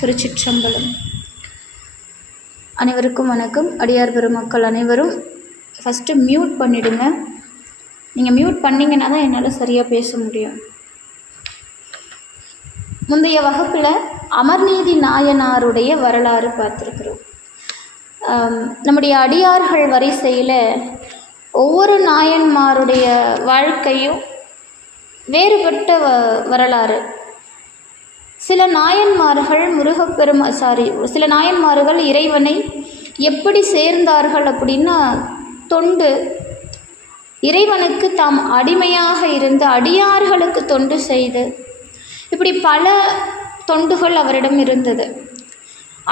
திருச்சிற்றம்பலம். அனைவருக்கும் வணக்கம். அடியார் பெருமக்கள் அனைவரும் ஃபஸ்ட்டு மியூட் பண்ணிவிடுங்க. நீங்கள் மியூட் பண்ணிங்கன்னா தான் என்னால் சரியாக பேச முடியும். முந்தைய வகுப்பில் அமர்நீதி நாயனாருடைய வரலாறு பார்த்துருக்குறோம். நம்முடைய அடியார்கள் வரிசையில் ஒவ்வொரு நாயன்மாருடைய வாழ்க்கையும் வேறுபட்ட வரலாறு. சில நாயன்மார்கள் சில நாயன்மார்கள் இறைவனை எப்படி சேர்ந்தார்கள் அப்படின்னா, தொண்டு, இறைவனுக்கு தாம் அடிமையாக இருந்து அடியார்களுக்கு தொண்டு செய்து, இப்படி பல தொண்டுகள் அவரிடம் இருந்தது.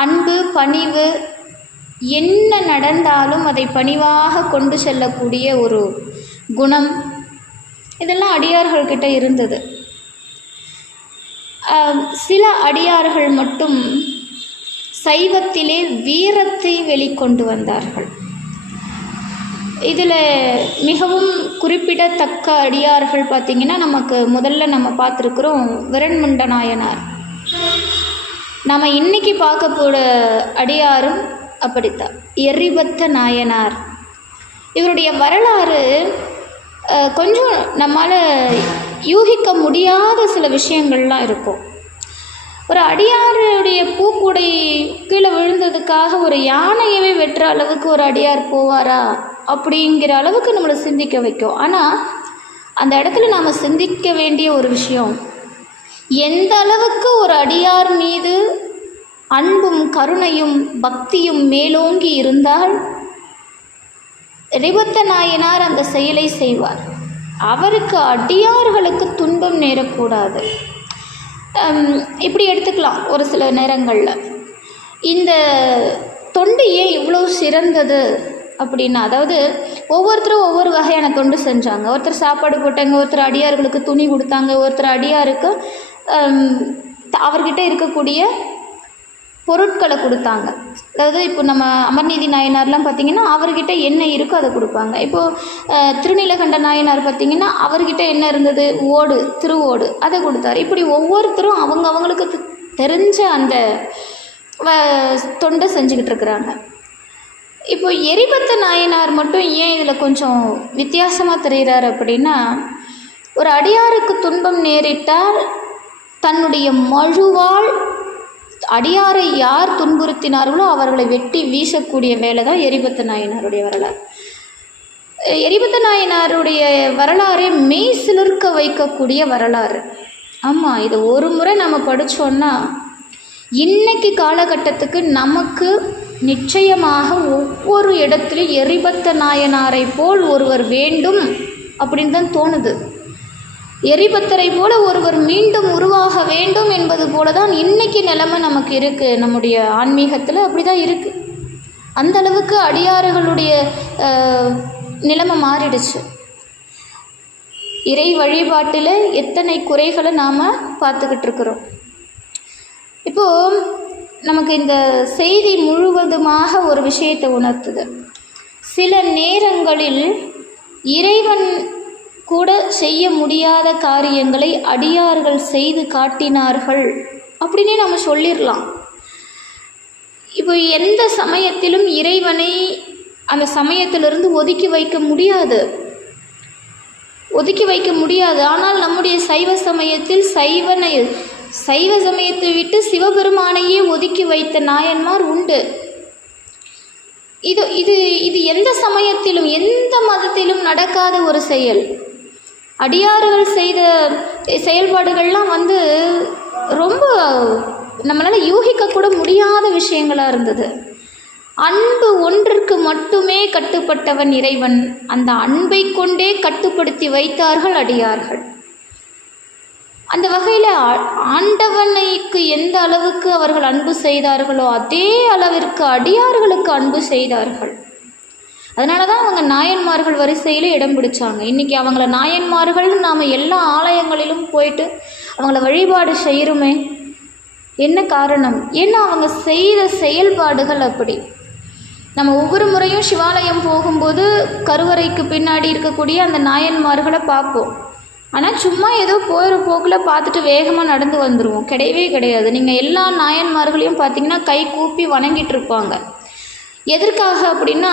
அன்பு, பணிவு, என்ன நடந்தாலும் அதை பணிவாக கொண்டு செல்லக்கூடிய ஒரு குணம், இதெல்லாம் அடியார்கள்கிட்ட இருந்தது. சில அடியார்கள் மட்டும் சைவத்திலே வீரத்தை வெளிக்கொண்டு வந்தார்கள். இதில் மிகவும் குறிப்பிடத்தக்க அடியார்கள் பார்த்திங்கன்னா, நமக்கு முதல்ல நம்ம பார்த்துருக்குறோம் விரண்முண்ட நாயனார். நம்ம இன்றைக்கி பார்க்க போகிற அடியாரும் அப்படித்தான், எரிபத்த நாயனார். இவருடைய வரலாறு கொஞ்சம் நம்மால் யூகிக்க முடியாத சில விஷயங்கள்லாம் இருக்கும். ஒரு அடியாருடைய பூக்கூடை கீழே விழுந்ததுக்காக ஒரு யானையவே வெட்டுற அளவுக்கு ஒரு அடியார் போவாரா அப்படிங்கிற அளவுக்கு நம்மளை சிந்திக்க வைக்கும். ஆனால் அந்த இடத்துல நாம் சிந்திக்க வேண்டிய ஒரு விஷயம், எந்த அளவுக்கு ஒரு அடியார் மீது அன்பும் கருணையும் பக்தியும் மேலோங்கி இருந்தால் எரிபத்த நாயனார் அந்த செயலை செய்வார். அவருக்கு அடியார்களுக்கு துன்பம் நேரக்கூடாது. இப்படி எடுத்துக்கலாம். ஒரு சில நேரங்களில் இந்த தொண்டு ஏன் இவ்வளோ சிறந்தது அப்படின்னா, அதாவது ஒவ்வொருத்தரும் ஒவ்வொரு வகையான தொண்டு செஞ்சாங்க. ஒருத்தர் சாப்பாடு போட்டாங்க, ஒருத்தர் அடியார்களுக்கு துணி கொடுத்தாங்க, ஒருத்தர் அடியாருக்கு அவர்கிட்ட இருக்கக்கூடிய பொருட்களை கொடுத்தாங்க. அதாவது இப்போ நம்ம அமர்நீதி நாயனார்லாம் பார்த்திங்கன்னா அவர்கிட்ட என்ன இருக்கோ அதை கொடுப்பாங்க. இப்போது திருநீலகண்ட நாயனார் பார்த்திங்கன்னா அவர்கிட்ட என்ன இருந்தது, திருவோடு அதை கொடுத்தாரு. இப்படி ஒவ்வொருத்தரும் அவங்களுக்கு தெரிஞ்ச அந்த தொண்டை செஞ்சுக்கிட்டு இருக்கிறாங்க. இப்போ எரிபத்த நாயனார் மட்டும் ஏன் இதில் கொஞ்சம் வித்தியாசமாக தெரிகிறார் அப்படின்னா, ஒரு அடியாருக்கு துன்பம் நேரிட்டால் தன்னுடைய மழுவால் அடியாரை யார் துன்புறுத்தினார்களோ அவர்களை வெட்டி வீசக்கூடிய வேலை தான் எரிபத்த நாயனாருடைய வரலாறு. எரிபத்த நாயனாருடைய வரலாறை மெய் சிலிர்க்க வைக்கக்கூடிய வரலாறு. ஆமாம், இது ஒரு முறை நம்ம படித்தோன்னா இன்னைக்கு காலகட்டத்துக்கு நமக்கு நிச்சயமாக ஒவ்வொரு இடத்துலையும் எரிபத்த நாயனாரை போல் ஒருவர் வேண்டும் அப்படின்னு தான் தோணுது. எரிபத்தரை போல ஒருவர் மீண்டும் உருவாக வேண்டும் என்பது போல தான் இன்றைக்கி நிலைமை நமக்கு இருக்குது. நம்முடைய ஆன்மீகத்தில் அப்படி தான் இருக்குது. அந்த அளவுக்கு அடியார்களுடைய நிலைமை மாறிடுச்சு. இறை வழிபாட்டில் எத்தனை குறைகளை நாம் பார்த்துக்கிட்டு இருக்கிறோம். இப்போது நமக்கு இந்த செய்தி முழுவதுமாக ஒரு விஷயத்தை உணர்த்துது. சில நேரங்களில் இறைவன் கூட செய்ய முடியாத காரியங்களை அடியார்கள் செய்து காட்டினார்கள் அப்படின்னே நம்ம சொல்லிடலாம். இப்போ எந்த சமயத்திலும் இறைவனை அந்த சமயத்திலிருந்து ஒதுக்கி வைக்க முடியாது. ஆனால் நம்முடைய சைவ சமயத்தில் சைவ சமயத்தை விட்டு சிவபெருமானையே ஒதுக்கி வைத்த நாயன்மார் உண்டு. இது எந்த சமயத்திலும் எந்த மதத்திலும் நடக்காத ஒரு செயல். அடியார்கள் செய்த செயல்பாடுகள்லாம் ரொம்ப நம்மளால் யூகிக்கக்கூட முடியாத விஷயங்களாக இருந்தது. அன்பு ஒன்றிற்கு மட்டுமே கட்டுப்பட்டவன் இறைவன். அந்த அன்பை கொண்டே கட்டுப்படுத்தி வைத்தார்கள் அடியார்கள். அந்த வகையில் ஆண்டவனுக்கு எந்த அளவுக்கு அவர்கள் அன்பு செய்தார்களோ அதே அளவிற்கு அடியார்களுக்கு அன்பு செய்தார்கள். அதனால தான் அவங்க நாயன்மார்கள் வரிசையில் இடம் பிடிச்சாங்க. இன்றைக்கி அவங்கள நாயன்மார்கள்னு நாம் எல்லா ஆலயங்களிலும் போயிட்டு அவங்கள வழிபாடு செய்கிறோமே. என்ன காரணம்? ஏன்னா அவங்க செய்த செயல்பாடுகள் அப்படி. நம்ம ஒவ்வொரு முறையும் சிவாலயம் போகும்போது கருவறைக்கு பின்னாடி இருக்கக்கூடிய அந்த நாயன்மார்களை பார்ப்போம். ஆனால் சும்மா ஏதோ போகிற போக்கில் பார்த்துட்டு வேகமாக நடந்து வந்துடுவோம், கிடையவே கிடையாது. நீங்கள் எல்லா நாயன்மார்களையும் பார்த்தீங்கன்னா கை கூப்பி வணங்கிட்டு இருப்பாங்க. எதற்காக அப்படின்னா,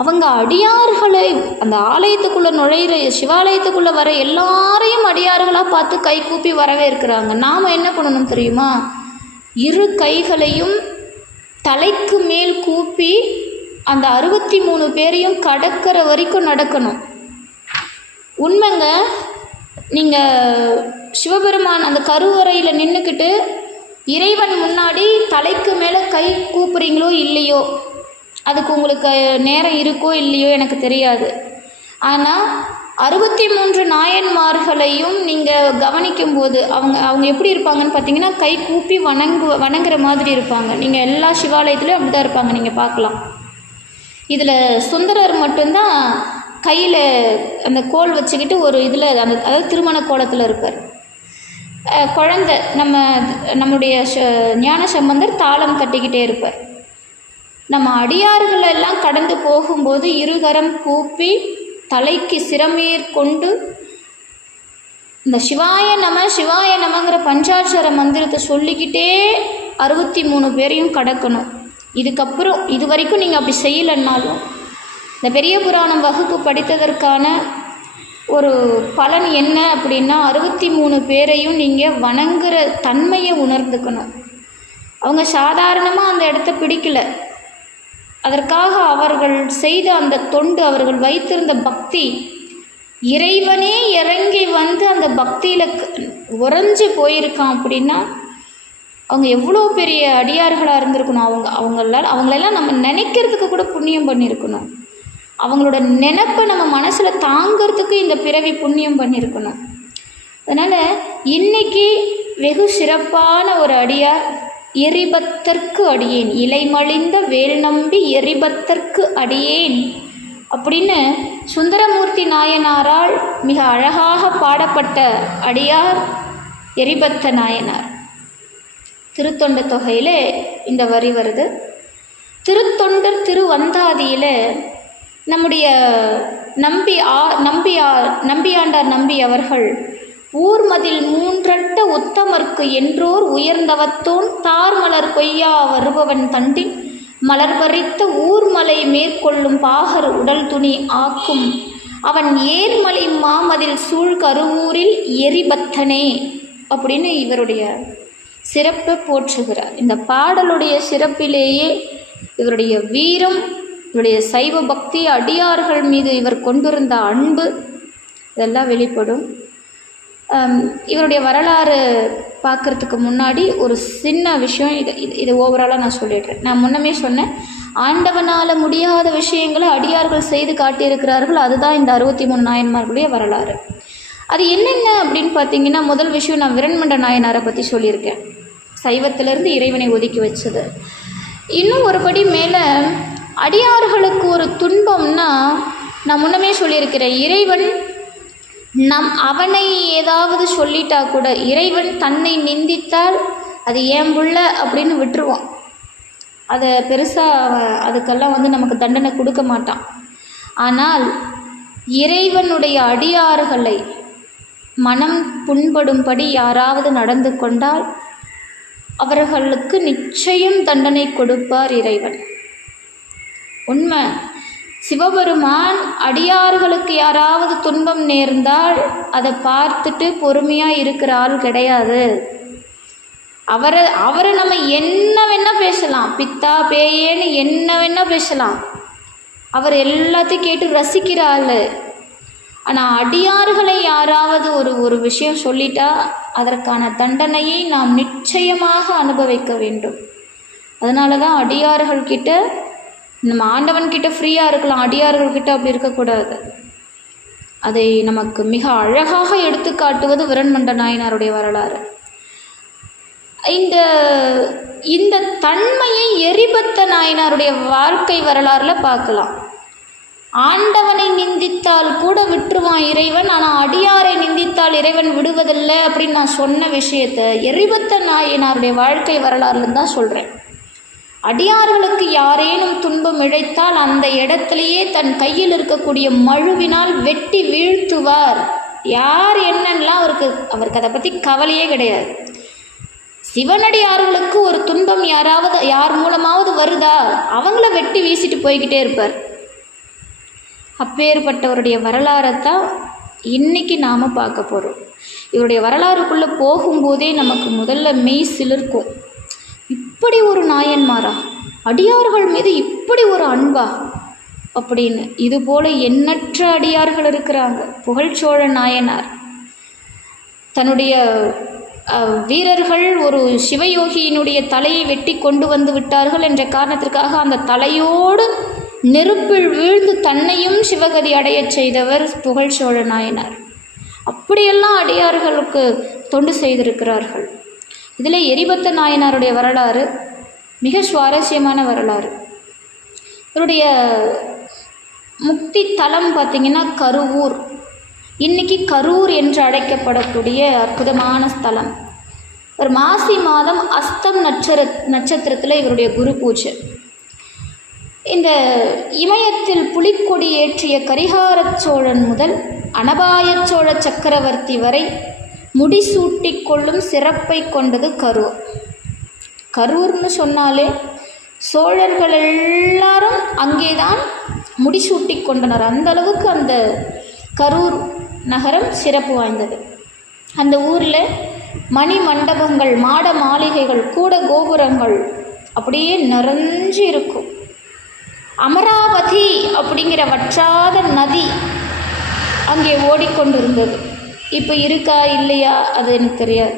அவங்க அடியார்களை அந்த ஆலயத்துக்குள்ளே நுழையிற, சிவாலயத்துக்குள்ளே வர எல்லாரையும் அடியார்களாக பார்த்து கை கூப்பி வரவேற்கிறாங்க. நாம் என்ன பண்ணணும் தெரியுமா? இரு கைகளையும் தலைக்கு மேல் கூப்பி அந்த 63 பேரையும் கடக்கிற வரைக்கும் நடக்கணும். உண்மைங்க, நீங்கள் சிவபெருமான் அந்த கருவறையில் நின்றுக்கிட்டு இறைவன் முன்னாடி தலைக்கு மேலே கை கூப்புறீங்களோ இல்லையோ, அதுக்கு உங்களுக்கு நேரம் இருக்கோ இல்லையோ எனக்கு தெரியாது. ஆனால் 63 நாயன்மார்களையும் நீங்கள் கவனிக்கும்போது அவங்க எப்படி இருப்பாங்கன்னு பார்த்தீங்கன்னா, கை கூப்பி வணங்குற மாதிரி இருப்பாங்க. நீங்கள் எல்லா சிவாலயத்துலேயும் அப்படி தான் இருப்பாங்க, நீங்கள் பார்க்கலாம். இதில் சுந்தரர் மட்டும்தான் கையில் அந்த கோல் வச்சுக்கிட்டு ஒரு இதில் அதாவது திருமண கோலத்தில் இருப்பார். குழந்தை நம்முடைய ஞான சம்பந்தர் தாளம் தட்டிக்கிட்டே இருப்பார். நம்ம அடியார்களெல்லாம் கடந்து போகும்போது இருகரம் கூப்பி தலைக்கு சிரமேற்கொண்டு இந்த சிவாய நமங்கிற பஞ்சாட்சர மந்திரத்தை சொல்லிக்கிட்டே 63 பேரையும் கடக்கணும். இதுக்கப்புறம் இது வரைக்கும் நீங்கள் அப்படி செய்யலைன்னாலும் இந்த பெரிய புராணம் வகுப்பு படித்ததற்கான ஒரு பலன் என்ன அப்படின்னா, 63 பேரையும் நீங்கள் வணங்குற தன்மையை உணர்ந்துக்கணும். அவங்க சாதாரணமாக அந்த இடத்த பிடிக்கல, அதற்காக அவர்கள் செய்த அந்த தொண்டு, அவர்கள் வைத்திருந்த பக்தி, இறைவனே இறங்கி வந்து அந்த பக்தியில் உறைஞ்சி போயிருக்கான் அப்படின்னா அவங்க எவ்வளோ பெரிய அடியார்களாக இருந்திருக்கணும். அவங்களெல்லாம் நம்ம நினைக்கிறதுக்கு கூட புண்ணியம் பண்ணியிருக்கணும். அவங்களோட நினைப்பை நம்ம மனசில் தாங்கிறதுக்கு இந்த பிறவி புண்ணியம் பண்ணியிருக்கணும். அதனால் இன்றைக்கி வெகு சிறப்பான ஒரு அடியார், எரிபத்தற்கு அடியேன், இலைமலிந்த வேல் நம்பி எரிபத்தற்கு அடியேன் அப்படின்னு சுந்தரமூர்த்தி நாயனாரால் மிக அழகாக பாடப்பட்ட அடியார் எரிபத்த நாயனார். திருத்தொண்ட தொகையில் இந்த வரி வருது. திருத்தொண்டர் திருவந்தாதியில் நம்முடைய நம்பியாண்டார் நம்பி அவர்கள் ஊர்மதில் 3 உத்தமர்க்கு என்றோர் உயர்ந்தவத்தோன் தார்மலர் கொய்யா வருபவன் தண்டில் மலர் பறித்த ஊர்மலை மேற்கொள்ளும் பாகர் உடல் துணி ஆக்கும் அவன் ஏர்மலை மாமதில் சூழ் கருவூரில் எரிபத்தனே அப்படின்னு இவருடைய சிறப்பை போற்றுகிறார். இந்த பாடலுடைய சிறப்பிலேயே இவருடைய வீரம், இவருடைய சைவ பக்தி, அடியார்கள் மீது இவர் கொண்டிருந்த அன்பு இதெல்லாம் வெளிப்படும். இவருடைய வரலாறு பார்க்குறதுக்கு முன்னாடி ஒரு சின்ன விஷயம், இது ஓவராலாக நான் சொல்லிடுறேன். நான் முன்னமே சொன்னேன், ஆண்டவனால் முடியாத விஷயங்களை அடியார்கள் செய்து காட்டியிருக்கிறார்கள். அதுதான் இந்த 63 நாயன்மார்களுடைய வரலாறு. அது என்னென்ன அப்படின்னு பார்த்தீங்கன்னா, முதல் விஷயம் நான் விரண்மண்ட நாயனாரை பற்றி சொல்லியிருக்கேன். சைவத்திலேருந்து இறைவனை ஒதுக்கி வச்சது. இன்னும் ஒருபடி மேலே அடியார்களுக்கு ஒரு துன்பம்னா, நான் முன்னமே சொல்லியிருக்கிறேன், இறைவன் அவனை ஏதாவது சொல்லிட்டா கூட, இறைவன் தன்னை நிந்தித்தால் அது ஏன் புள்ள அப்படின்னு விட்டுருவான். அதை பெருசாக அதுக்கெல்லாம் நமக்கு தண்டனை கொடுக்க மாட்டான். ஆனால் இறைவனுடைய அடியார்களை மனம் புண்படும்படி யாராவது நடந்து கொண்டால் அவர்களுக்கு நிச்சயம் தண்டனை கொடுப்பார் இறைவன். உண்மை. சிவபெருமான் அடியார்களுக்கு யாராவது துன்பம் நேர்ந்தால் அதை பார்த்துட்டு பொறுமையாக இருக்கிற ஆள் கிடையாது. அவரை நம்ம என்ன வேணால் பேசலாம், பித்தா பேயேன்னு என்ன வேணால் பேசலாம், அவர் எல்லாத்தையும் கேட்டு ரசிக்கிற ஆள். ஆனால் அடியார்களை யாராவது ஒரு விஷயம் சொல்லிட்டா அதற்கான தண்டனையை நாம் நிச்சயமாக அனுபவிக்க வேண்டும். அதனால தான் அடியார்கள்கிட்ட நம்ம ஆண்டவன்கிட்ட ஃப்ரீயாக இருக்கலாம், அடியார்கள்கிட்ட அப்படி இருக்கக்கூடாது. அதை நமக்கு மிக அழகாக எடுத்து காட்டுவது விரண்மண்ட நாயனாருடைய வரலாறு. இந்த தன்மையை எரிபத்த நாயனாருடைய வாழ்க்கை வரலாறில் பார்க்கலாம். ஆண்டவனை நிந்தித்தால் கூட விட்டுருவான் இறைவன், ஆனால் அடியாரை நிந்தித்தால் இறைவன் விடுவதில்லை அப்படின்னு நான் சொன்ன விஷயத்தை எரிபத்த நாயனாருடைய வாழ்க்கை வரலாறுல தான் சொல்கிறேன். அடியார்களுக்கு யாரேனும் துன்பம் இழைத்தால் அந்த இடத்திலேயே தன் கையில் இருக்கக்கூடிய மழுவினால் வெட்டி வீழ்த்துவார் யார் என்னன்னெலாம் அவருக்கு அதை பற்றி கவலையே கிடையாது. சிவனடியார்களுக்கு ஒரு துன்பம் யார் மூலமாவது வருதா, அவங்கள வெட்டி வீசிட்டு போய்கிட்டே இருப்பார். அப்பேற்பட்டவருடைய வரலாறைத்தான் இன்னைக்கு நாம் பார்க்க போகிறோம். இவருடைய வரலாறுக்குள்ளே போகும்போதே நமக்கு முதல்ல மெய் சிலிர்க்கும். இப்படி ஒரு நாயன்மாரா, அடியார்கள் மீது இப்படி ஒரு அன்பா அப்படின்னு. இதுபோல் எண்ணற்ற அடியார்கள் இருக்கிறாங்க. புகழ்ச்சோழ நாயனார் தன்னுடைய வீரர்கள் ஒரு சிவயோகியினுடைய தலையை வெட்டி கொண்டு வந்து விட்டார்கள் என்ற காரணத்திற்காக அந்த தலையோடு நெருப்பில் வீழ்ந்து தன்னையும் சிவகதி அடையச் செய்தவர் புகழ்ச்சோழ நாயனார். அப்படியெல்லாம் அடியார்களுக்கு தொண்டு செய்திருக்கிறார்கள். இதில் எரிபத்த நாயனாருடைய வரலாறு மிக சுவாரஸ்யமான வரலாறு. இவருடைய முக்தி தலம் பார்த்திங்கன்னா கருவூர். இன்றைக்கி கரூர் என்று அழைக்கப்படக்கூடிய அற்புதமான ஸ்தலம். ஒரு மாசி மாதம் அஸ்தம் நட்சத்திரத்தில் இவருடைய குரு பூஜை. இந்த இமயத்தில் புலிக்கொடி ஏற்றிய கரிகார சோழன் முதல் அனபாய சோழ சக்கரவர்த்தி வரை முடிசூட்டி கொள்ளும் சிறப்பை கொண்டது கரூர். கரூர்னு சொன்னாலே சோழர்கள் எல்லாரும் அங்கேதான் முடிசூட்டி கொண்டனர். அந்த அளவுக்கு அந்த கரூர் நகரம் சிறப்பு வாய்ந்தது. அந்த ஊரில் மணி மண்டபங்கள், மாட மாளிகைகள், கூட கோபுரங்கள் அப்படியே நிறைஞ்சு இருக்கும். அமராவதி அப்படிங்கிற வற்றாத நதி அங்கே ஓடிக்கொண்டிருந்தது. இப்போ இருக்கா இல்லையா அது எனக்கு தெரியாது.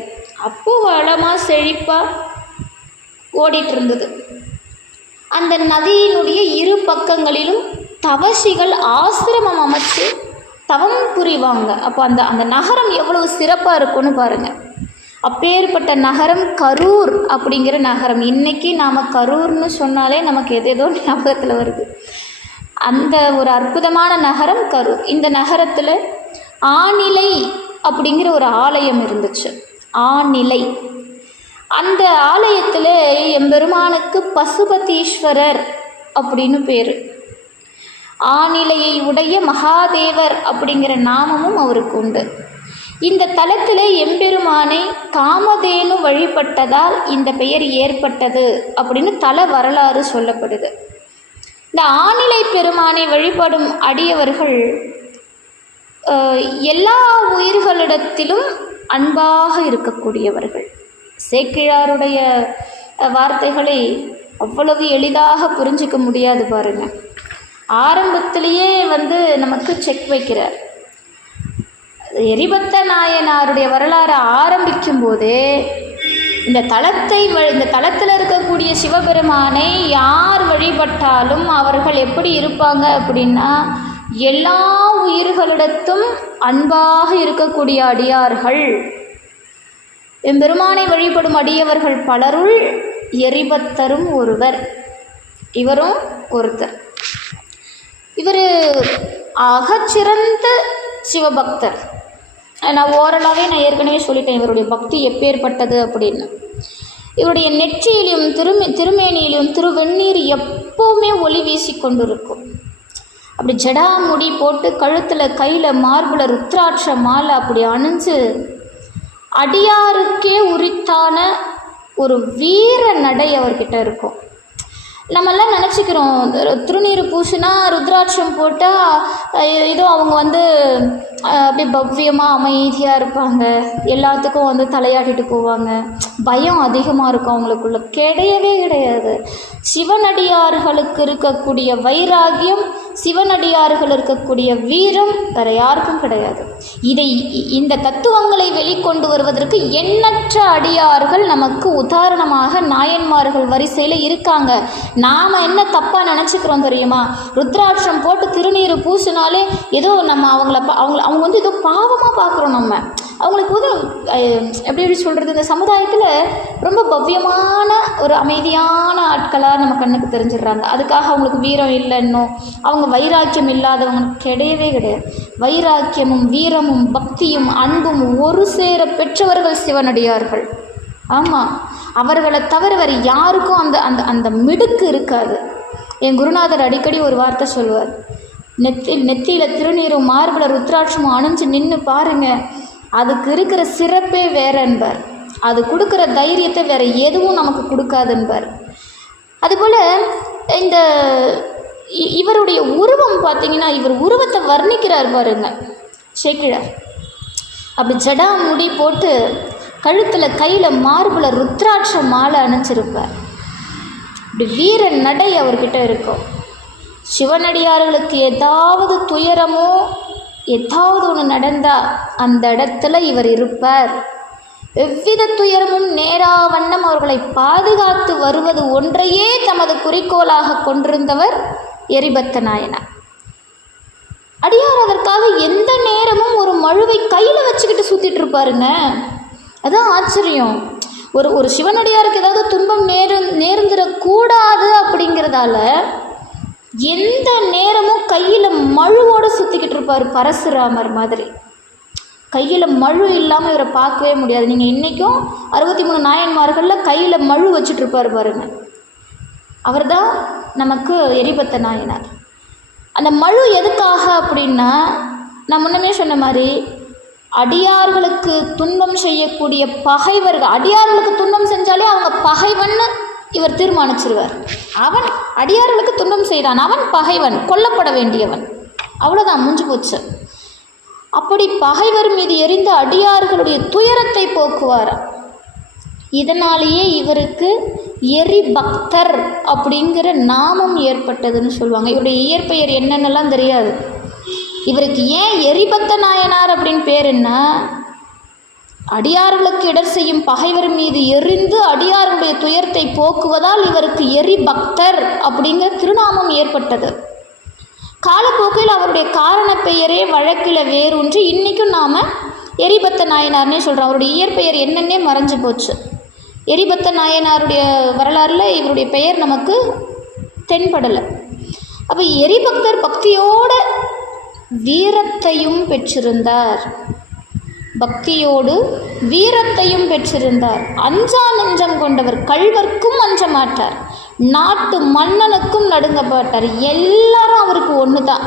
அப்போது வளமாக செழிப்பாக ஓடிட்டு இருந்தது. அந்த நதியினுடைய இரு பக்கங்களிலும் தவசிகள் ஆசிரமம் அமைச்சு தவம் புரிவாங்க. அப்போ அந்த நகரம் எவ்வளவு சிறப்பாக இருக்குன்னு பாருங்கள். அப்பேற்பட்ட நகரம் கரூர் அப்படிங்கிற நகரம். இன்றைக்கி நாம் கரூர்னு சொன்னாலே நமக்கு எதேதோ ஞாபகத்தில் வருது. அந்த ஒரு அற்புதமான நகரம் கரூர். இந்த நகரத்தில் ஆநிலை அப்படிங்கிற ஒரு ஆலயம் இருந்துச்சு. ஆநிலை. அந்த ஆலயத்தில் எம்பெருமானுக்கு பசுபதீஸ்வரர் அப்படின்னு பேர். ஆநிலையை உடைய மகாதேவர் அப்படிங்கிற நாமமும் அவருக்கு உண்டு. இந்த தலத்தில் எம்பெருமானை காமதேனு வழிபட்டதால் இந்த பெயர் ஏற்பட்டது அப்படின்னு தல வரலாறு சொல்லப்படுது. இந்த ஆநிலை பெருமானை வழிபடும் அடியவர்கள் எல்லா உயிர்களிடத்திலும் அன்பாக இருக்கக்கூடியவர்கள். சேக்கிழாருடைய வார்த்தைகளை அவ்வளவு எளிதாக புரிஞ்சிக்க முடியாது பாருங்கள். ஆரம்பத்திலேயே நமக்கு செக் வைக்கிறார். எரிபத்த நாயனாருடைய வரலாறு ஆரம்பிக்கும் போதே இந்த தலத்தில் இருக்கக்கூடிய சிவபெருமானை யார் வழிபட்டாலும் அவர்கள் எப்படி இருப்பாங்க அப்படின்னா, எல்லா உயிர்களிடத்தும் அன்பாக இருக்கக்கூடிய அடியார்கள். எம்பெருமானை வழிபடும் அடியவர்கள் பலருள் எரிபத்தரும் ஒருவர். இவரும் ஒருத்தர். இவர் ஆகச்சிறந்த சிவபக்தர். நான் ஓரளவே ஏற்கனவே சொல்லிட்டேன் இவருடைய பக்தி எப்பேற்பட்டது அப்படின்னு. இவருடைய நெற்றியிலும் திருமேனியிலும் திருவெண்ணீர் எப்போவுமே ஒளி வீசி கொண்டிருக்கும். அப்படி ஜடாமுடி போட்டு கழுத்தில் கையில் மார்பில் ருத்ராட்ச மாலை அப்படி அணிஞ்சு அடியாருக்கே உரித்தான ஒரு வீர நடை அவர்கிட்ட இருக்கும். நம்மெல்லாம் நினச்சிக்கிறோம் திருநீர் பூசினா ருத்ராட்சம் போட்டால் ஏதோ அவங்க அப்படியே பவ்யமாக அமைதியாக இருப்பாங்க, எல்லாத்துக்கும் தலையாட்டிட்டு போவாங்க, பயம் அதிகமாக இருக்கும் அவங்களுக்குள்ள. கிடையவே கிடையாது. சிவனடியார்களுக்கு இருக்கக்கூடிய வைராகியம், சிவனடியார்கள் இருக்கக்கூடிய வீரம் வேறு யாருக்கும் கிடையாது. இந்த தத்துவங்களை வெளிக்கொண்டு வருவதற்கு எண்ணற்ற அடியார்கள் நமக்கு உதாரணமாக நாயன்மார்கள் வரிசையில் இருக்காங்க. நாம் என்ன தப்பாக நினச்சிக்கிறோம் தெரியுமா? ருத்ராட்சம் போட்டு திருநீர் பூசினாலே ஏதோ நம்ம அவங்க ஏதோ பாவமாக பார்க்குறோம். நம்ம அவங்களுக்கு எப்படி சொல்கிறது, இந்த சமுதாயத்தில் ரொம்ப பவ்யமான ஒரு அமைதியான ஆட்களாக நம்ம கண்ணுக்கு தெரிஞ்சிடுறாங்க. அதுக்காக அவங்களுக்கு வீரம் இல்லைன்னோ அவங்க வைராக்கியம் இல்லாதவங்களுக்கு கிடையவே கிடையாது. வைராக்கியமும் வீரமும் பக்தியும் அன்பும் ஒரு சேர பெற்றவர்கள் சிவனடியார்கள். ஆமாம், அவர்களை தவிர வேறு யாருக்கும் அந்த அந்த அந்த மிடுக்கு இருக்காது. என் குருநாதர் அடிக்கடி ஒரு வார்த்தை சொல்லுவார், நெத்தியில் திருநீரும் மார்பில் ருத்ராட்சமும் அணிஞ்சு நின்று பாருங்க, அதுக்கு இருக்கிற சிறப்பே வேற என்பார். அது கொடுக்குற தைரியத்தை வேற எதுவும் நமக்கு கொடுக்காது என்பார். அதுபோல் இந்த இவருடைய உருவம் பார்த்தீங்கன்னா, இவர் உருவத்தை வர்ணிக்கிறார் பாருங்க சேக்கிழார். அப்படி ஜடா முடி போட்டு கழுத்தில் கையில் மார்பில் ருத்ராட்ச மாலை அணிஞ்சிருப்பார். இப்படி வீர நடை அவர்கிட்ட இருக்கும். சிவனடியார்களுக்கு ஏதாவது துயரமோ ஏதாவது ஒன்று நடந்தால் அந்த இடத்துல இவர் இருப்பார். எவ்வித துயரமும் நேரா வண்ணம் அவர்களை பாதுகாத்து வருவது ஒன்றையே தமது குறிக்கோளாக கொண்டிருந்தவர் எரிபத்த நாயனார். அடியார் அதற்காக எந்த நேரமும் ஒரு மழுவை கையில் வச்சுக்கிட்டு சுற்றிட்டு இருப்பாருங்க. அதான் ஆச்சரியம். ஒரு சிவனடியாருக்கு ஏதாவது துன்பம் நேர்ந்துடக்கூடாது அப்படிங்கிறதால எந்த நேரமும் கையில் மழுவோடு சுற்றிக்கிட்டு இருப்பார். பரசுராமர் மாதிரி கையில் மழு இல்லாமல் இவரை பார்க்கவே முடியாது. நீங்கள் இன்றைக்கும் 63 நாயன்மார்களில் கையில் மழு வச்சுட்டு இருப்பார் பாருங்க. அவர் தான் நமக்கு எரிபத்த நாயனார். அந்த மழு எதுக்காக அப்படின்னா, நான் முன்னமே சொன்ன மாதிரி அடியார்களுக்கு துன்பம் செய்யக்கூடிய பகைவர்கள், அடியார்களுக்கு துன்பம் செஞ்சாலே அவங்க பகைவன்னு இவர் தீர்மானிச்சிருவார். அவன் அடியார்களுக்கு துன்பம் செய்தான், அவன் பகைவன், கொல்லப்பட வேண்டியவன், அவ்வளோதான், முடிஞ்சு போச்சு. அப்படி பகைவர் மீது எரிந்த அடியார்களுடைய துயரத்தை போக்குவார். இதனாலேயே இவருக்கு எரிபக்தர் அப்படிங்கிற நாமம் ஏற்பட்டதுன்னு சொல்லுவாங்க. இவருடைய இயற்பெயர் என்னென்னலாம் தெரியாது. இவருக்கு ஏன் எரிபத்த நாயனார் அப்படின்னு பேர் என்ன, அடியார்களுக்கு இடர் செய்யும் பகைவர் மீது எரிந்து அடியார்களுடைய துயரத்தை போக்குவதால் இவருக்கு எரிபக்தர் அப்படிங்கிற திருநாமம் ஏற்பட்டது. காலப்போக்கில் அவருடைய காரண பெயரே வழக்கில் வேரூன்றி இன்றைக்கும் நாம் எரிபத்த நாயனார்னே சொல்கிறோம். அவருடைய இயற்பெயர் என்னன்னே மறைஞ்சு போச்சு. எரிபத்த நாயனாருடைய வரலாறில் இவருடைய பெயர் நமக்கு தென்படலை. அப்போ எரிபக்தர் பக்தியோட வீரத்தையும் பெற்றிருந்தார். பக்தியோடு வீரத்தையும் பெற்றிருந்தார். அஞ்சா நெஞ்சம் கொண்டவர், கள்வர்க்கும் அஞ்ச மாட்டார், நாட்டு மன்னனுக்கும் நடுங்க மாட்டார். எல்லாரும் அவருக்கு ஒன்று தான்.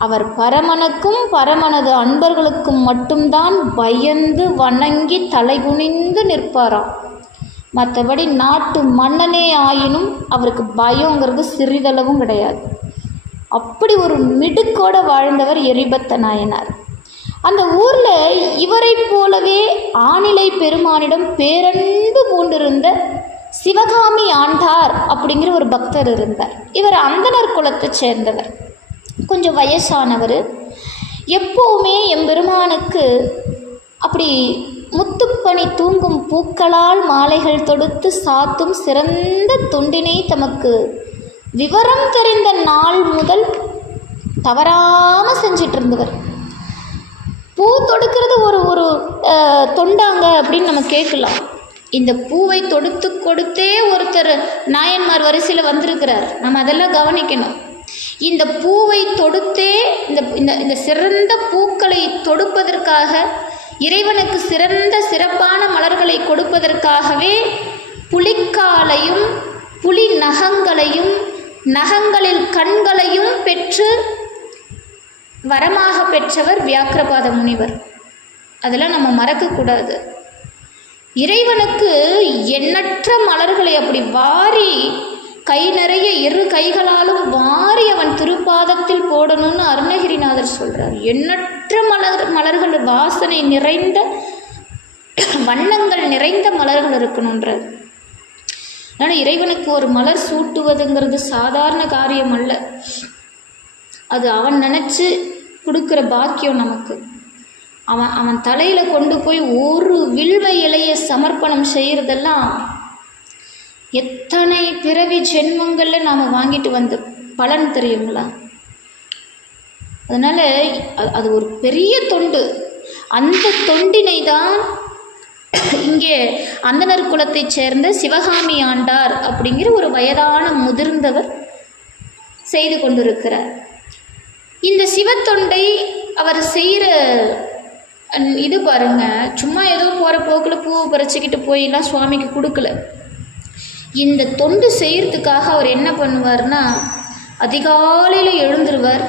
அவர் பரமனுக்கும் பரமனது அன்பர்களுக்கும் மட்டும்தான் பயந்து வணங்கி தலைகுனிந்து நிற்பாராம். மற்றபடி நாட்டு மன்னனே ஆயினும் அவருக்கு பயங்கிறது சிறிதளவும் கிடையாது. அப்படி ஒரு மிடுக்கோட வாழ்ந்தவர் எரிபத்த நாயனார். அந்த ஊரில் இவரை போலவே ஆணிலை பெருமானிடம் பேரன்பு பூண்டிருந்த சிவகாமி ஆண்டார் அப்படிங்கிற ஒரு பக்தர் இருந்தார். இவர் அந்தனர் குலத்தை சேர்ந்தவர், கொஞ்சம் வயசானவர். எப்போவுமே எம்பெருமானுக்கு அப்படி முத்துப்பணி தூங்கும் பூக்களால் மாலைகள் தொடுத்து சாத்தும் சிறந்த தொண்டினை தமக்கு விவரம் தெரிந்த நாள் முதல் தவறாமல் செஞ்சிட்டு இருந்தவர். பூ தொடுக்கிறது ஒரு தொண்டாங்க அப்படின்னு நம்ம கேட்கலாம். இந்த பூவை தொடுத்து கொடுத்தே ஒருத்தர் நாயன்மார் வரிசையில் வந்திருக்கிறார். நம்ம அதெல்லாம் கவனிக்கணும். இந்த பூவை தொடுத்தே இந்த சிறந்த பூக்களை தொடுப்பதற்காக, இறைவனுக்கு சிறப்பான மலர்களை கொடுப்பதற்காகவே புலிக்காலையும் புலி நகங்களையும் நகங்களில் கண்களையும் பெற்று வரமாக பெற்றவர் வியாக்கிரபாத முனிவர். அதெல்லாம் நம்ம மறக்கக்கூடாது. இறைவனுக்கு எண்ணற்ற மலர்களை அப்படி வாரி கை நிறைய இரு கைகளாலும் வாரி அவன் திருப்பாதத்தில் போடணும்னு அருணகிரிநாதர் சொல்கிறார். எண்ணற்ற மலர்கள் வாசனை நிறைந்த வண்ணங்கள் நிறைந்த மலர்கள் இருக்கணுன்றார். ஆனால் இறைவனுக்கு ஒரு மலர் சூட்டுவதுங்கிறது சாதாரண காரியம் அல்ல. அது அவன் நினச்சி கொடுக்குற பாக்கியம் நமக்கு. அவன் தலையில் கொண்டு போய் ஒரு வில்வ இலையை சமர்ப்பணம் செய்கிறதெல்லாம் எத்தனை பிறவி ஜென்மங்களில் நாம் வாங்கிட்டு வந்த பலன் தெரியுங்களா? அதனால் அது ஒரு பெரிய தொண்டு. அந்த தொண்டினை தான் இங்கே அந்தனர் குலத்தை சேர்ந்த சிவகாமி ஆண்டார் அப்படிங்கிற ஒரு வயதான முதிர்ந்தவர் செய்து கொண்டிருக்கிறார். இந்த சிவத்தொண்டை அவர் செய்கிற இது பாருங்க, சும்மா ஏதோ போகிற போக்கில் பூவை பறிச்சுக்கிட்டு போயெல்லாம் சுவாமிக்கு கொடுக்கல. இந்த தொண்டு செய்கிறதுக்காக அவர் என்ன பண்ணுவார்னா, அதிகாலையில் எழுந்துருவார்,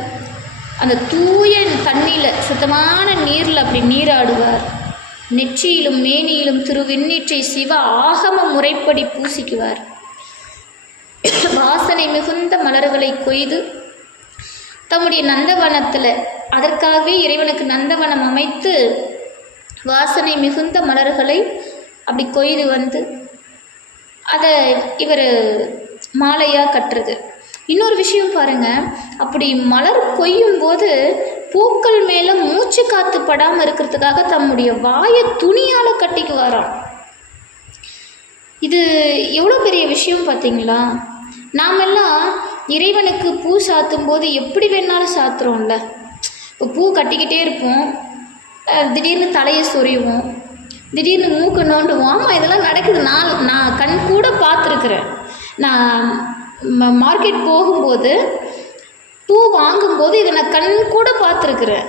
அந்த தூய தண்ணியில், சுத்தமான நீரில் அப்படி நீராடுவார். நெற்றியிலும் மேனியிலும் திருவெண்ணீற்றை சிவ ஆகம முறைப்படி பூசிக்குவார். வாசனை மிகுந்த மலர்களை கொய்து தம்முடைய நந்தவனத்தில், அதற்காகவே இறைவனுக்கு நந்தவனம் அமைத்து வாசனை மிகுந்த மலர்களை அப்படி கொய்து வந்து அதை இவர் மாலையாக கட்டுறது. இன்னொரு விஷயம் பாருங்கள், அப்படி மலர் கொய்யும் போது பூக்கள் மேலே மூச்சு காற்று படாமல் இருக்கிறதுக்காக தம்முடைய வாயை துணியால் கட்டிக்குவாராம். இது எவ்வளோ பெரிய விஷயம் பார்த்தீங்களா? நாமெல்லாம் இறைவனுக்கு பூ சாத்தும் போது எப்படி வேணாலும் சாத்துறோம்ல. இப்போ பூ கட்டிக்கிட்டே இருப்போம், திடீர்னு தலையை சொறிவோம், திடீர்னு மூக்கு நோண்டுவோம். ஆமாம், இதெல்லாம் நடக்குது. நான் கண் கூட பார்த்துருக்குறேன். நான் மார்க்கெட் போகும்போது பூ வாங்கும்போது இதை நான் கண் கூட பார்த்துருக்குறேன்.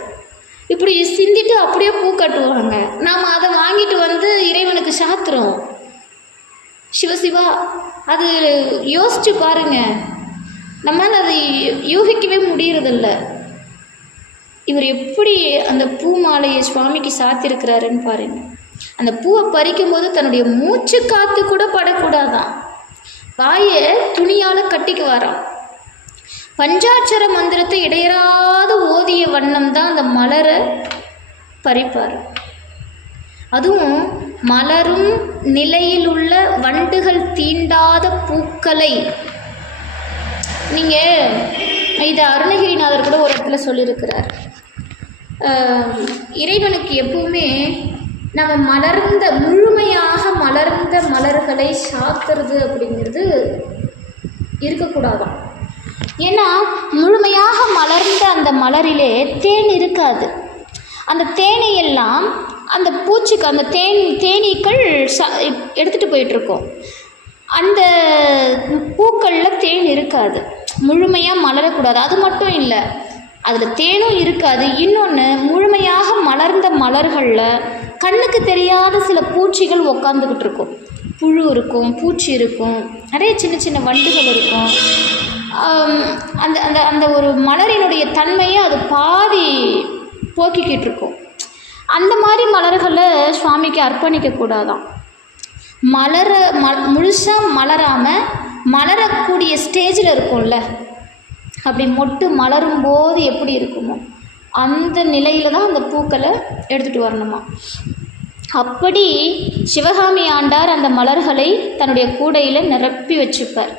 இப்படி சிந்திட்டு அப்படியே பூ கட்டுவாங்க. நாம் அதை வாங்கிட்டு வந்து இறைவனுக்கு சாத்துறோம். சிவசிவா, அது யோசிச்சு பாருங்க, நம்மளால் அதை யூகிக்கவே முடியறதில்ல. இவர் எப்படி அந்த பூ மாலையை சுவாமிக்கு சாத்திருக்கிறாருன்னு பாருங்க. அந்த பூவை பறிக்கும்போது தன்னுடைய மூச்சு காற்று கூட படக்கூடாதான், வாயை துணியால் கட்டிக்கு வரான். பஞ்சாட்சர மந்திரத்தை இடையறாது ஓதிய வண்ணம் தான் அந்த மலரை பறிப்பார். அதுவும் மலரும் நிலையில் உள்ள வண்டுகள் தீண்டாத பூக்களை. நீங்கள் இதை அருணகிரிநாதர் கூட ஒரு இடத்துல சொல்லியிருக்கிறார். இறைவனுக்கு எப்பவுமே நம்ம முழுமையாக மலர்ந்த மலர்களை சாத்துறது அப்படிங்கிறது இருக்கக்கூடாதான். ஏன்னா முழுமையாக மலர்ந்த அந்த மலரிலே தேன் இருக்காது. அந்த தேனையெல்லாம் அந்த பூச்சிக்கு, அந்த தேனீக்கள் எடுத்துகிட்டு போயிட்டுருக்கோம். அந்த பூக்களில் தேன் இருக்காது, முழுமையாக மலரக்கூடாது. அது மட்டும் இல்லை, அதில் தேனும் இருக்காது. இன்னொன்று, முழுமையாக மலர்ந்த மலர்களில் கண்ணுக்கு தெரியாத சில பூச்சிகள் உக்காந்துக்கிட்டு இருக்கும். புழு இருக்கும், பூச்சி இருக்கும், நிறைய சின்ன சின்ன வண்டுகள் இருக்கும். அந்த அந்த அந்த ஒரு மலரினுடைய தன்மையை அது பாதி போக்கிக்கிட்டு இருக்கும். அந்த மாதிரி மலர்களை சுவாமிக்கு அர்ப்பணிக்கக்கூடாதான். முழுசாக மலராமல் மலரக்கூடிய ஸ்டேஜில் இருக்கும்ல, அப்படி மொட்டு மலரும் போது எப்படி இருக்குமோ அந்த நிலையில் தான் அந்த பூக்களை எடுத்துகிட்டு வரணுமா. அப்படி சிவகாமி ஆண்டார் அந்த மலர்களை தன்னுடைய கூடையில் நிரப்பி வச்சுப்பார்.